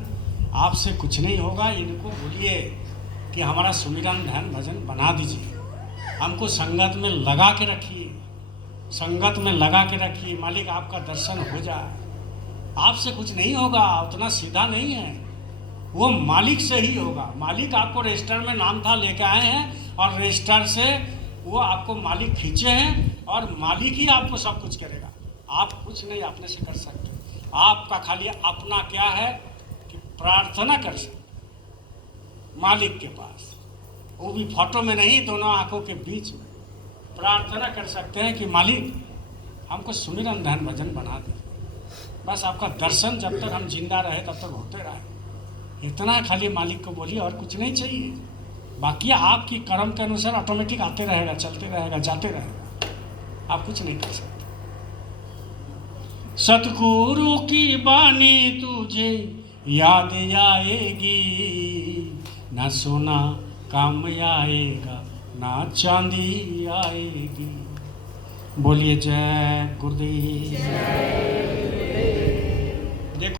आपसे कुछ नहीं होगा। इनको बोलिए कि हमारा सुमिरन ध्यान भजन बना दीजिए, हमको संगत में लगा के रखिए, संगत में लगा के रखिए, मालिक आपका दर्शन हो जाए। आपसे कुछ नहीं होगा, उतना सीधा नहीं है, वो मालिक से ही होगा। मालिक आपको रजिस्टर में नाम था लेके आए हैं और रजिस्टर से वो आपको मालिक खींचे हैं और मालिक ही आपको सब कुछ करेगा। आप कुछ नहीं अपने से कर सकते। आपका खाली अपना क्या है कि प्रार्थना कर सकते मालिक के पास, वो भी फोटो में नहीं, दोनों आंखों के बीच में प्रार्थना कर सकते हैं कि मालिक हमको सुमिरन ध्यान भजन बना दे। बस आपका दर्शन जब तक हम जिंदा रहे तब तक होते रहे, इतना खाली मालिक को बोलिए, और कुछ नहीं चाहिए। बाकी आपकी कर्म के अनुसार ऑटोमेटिक आते रहेगा, चलते रहेगा, जाते रहेगा, आप कुछ नहीं कर सकते। सतगुरु की बानी तुझे याद आएगी, ना सोना काम आएगा, ना चांदी आएगी। बोलिए जय गुरुदेव।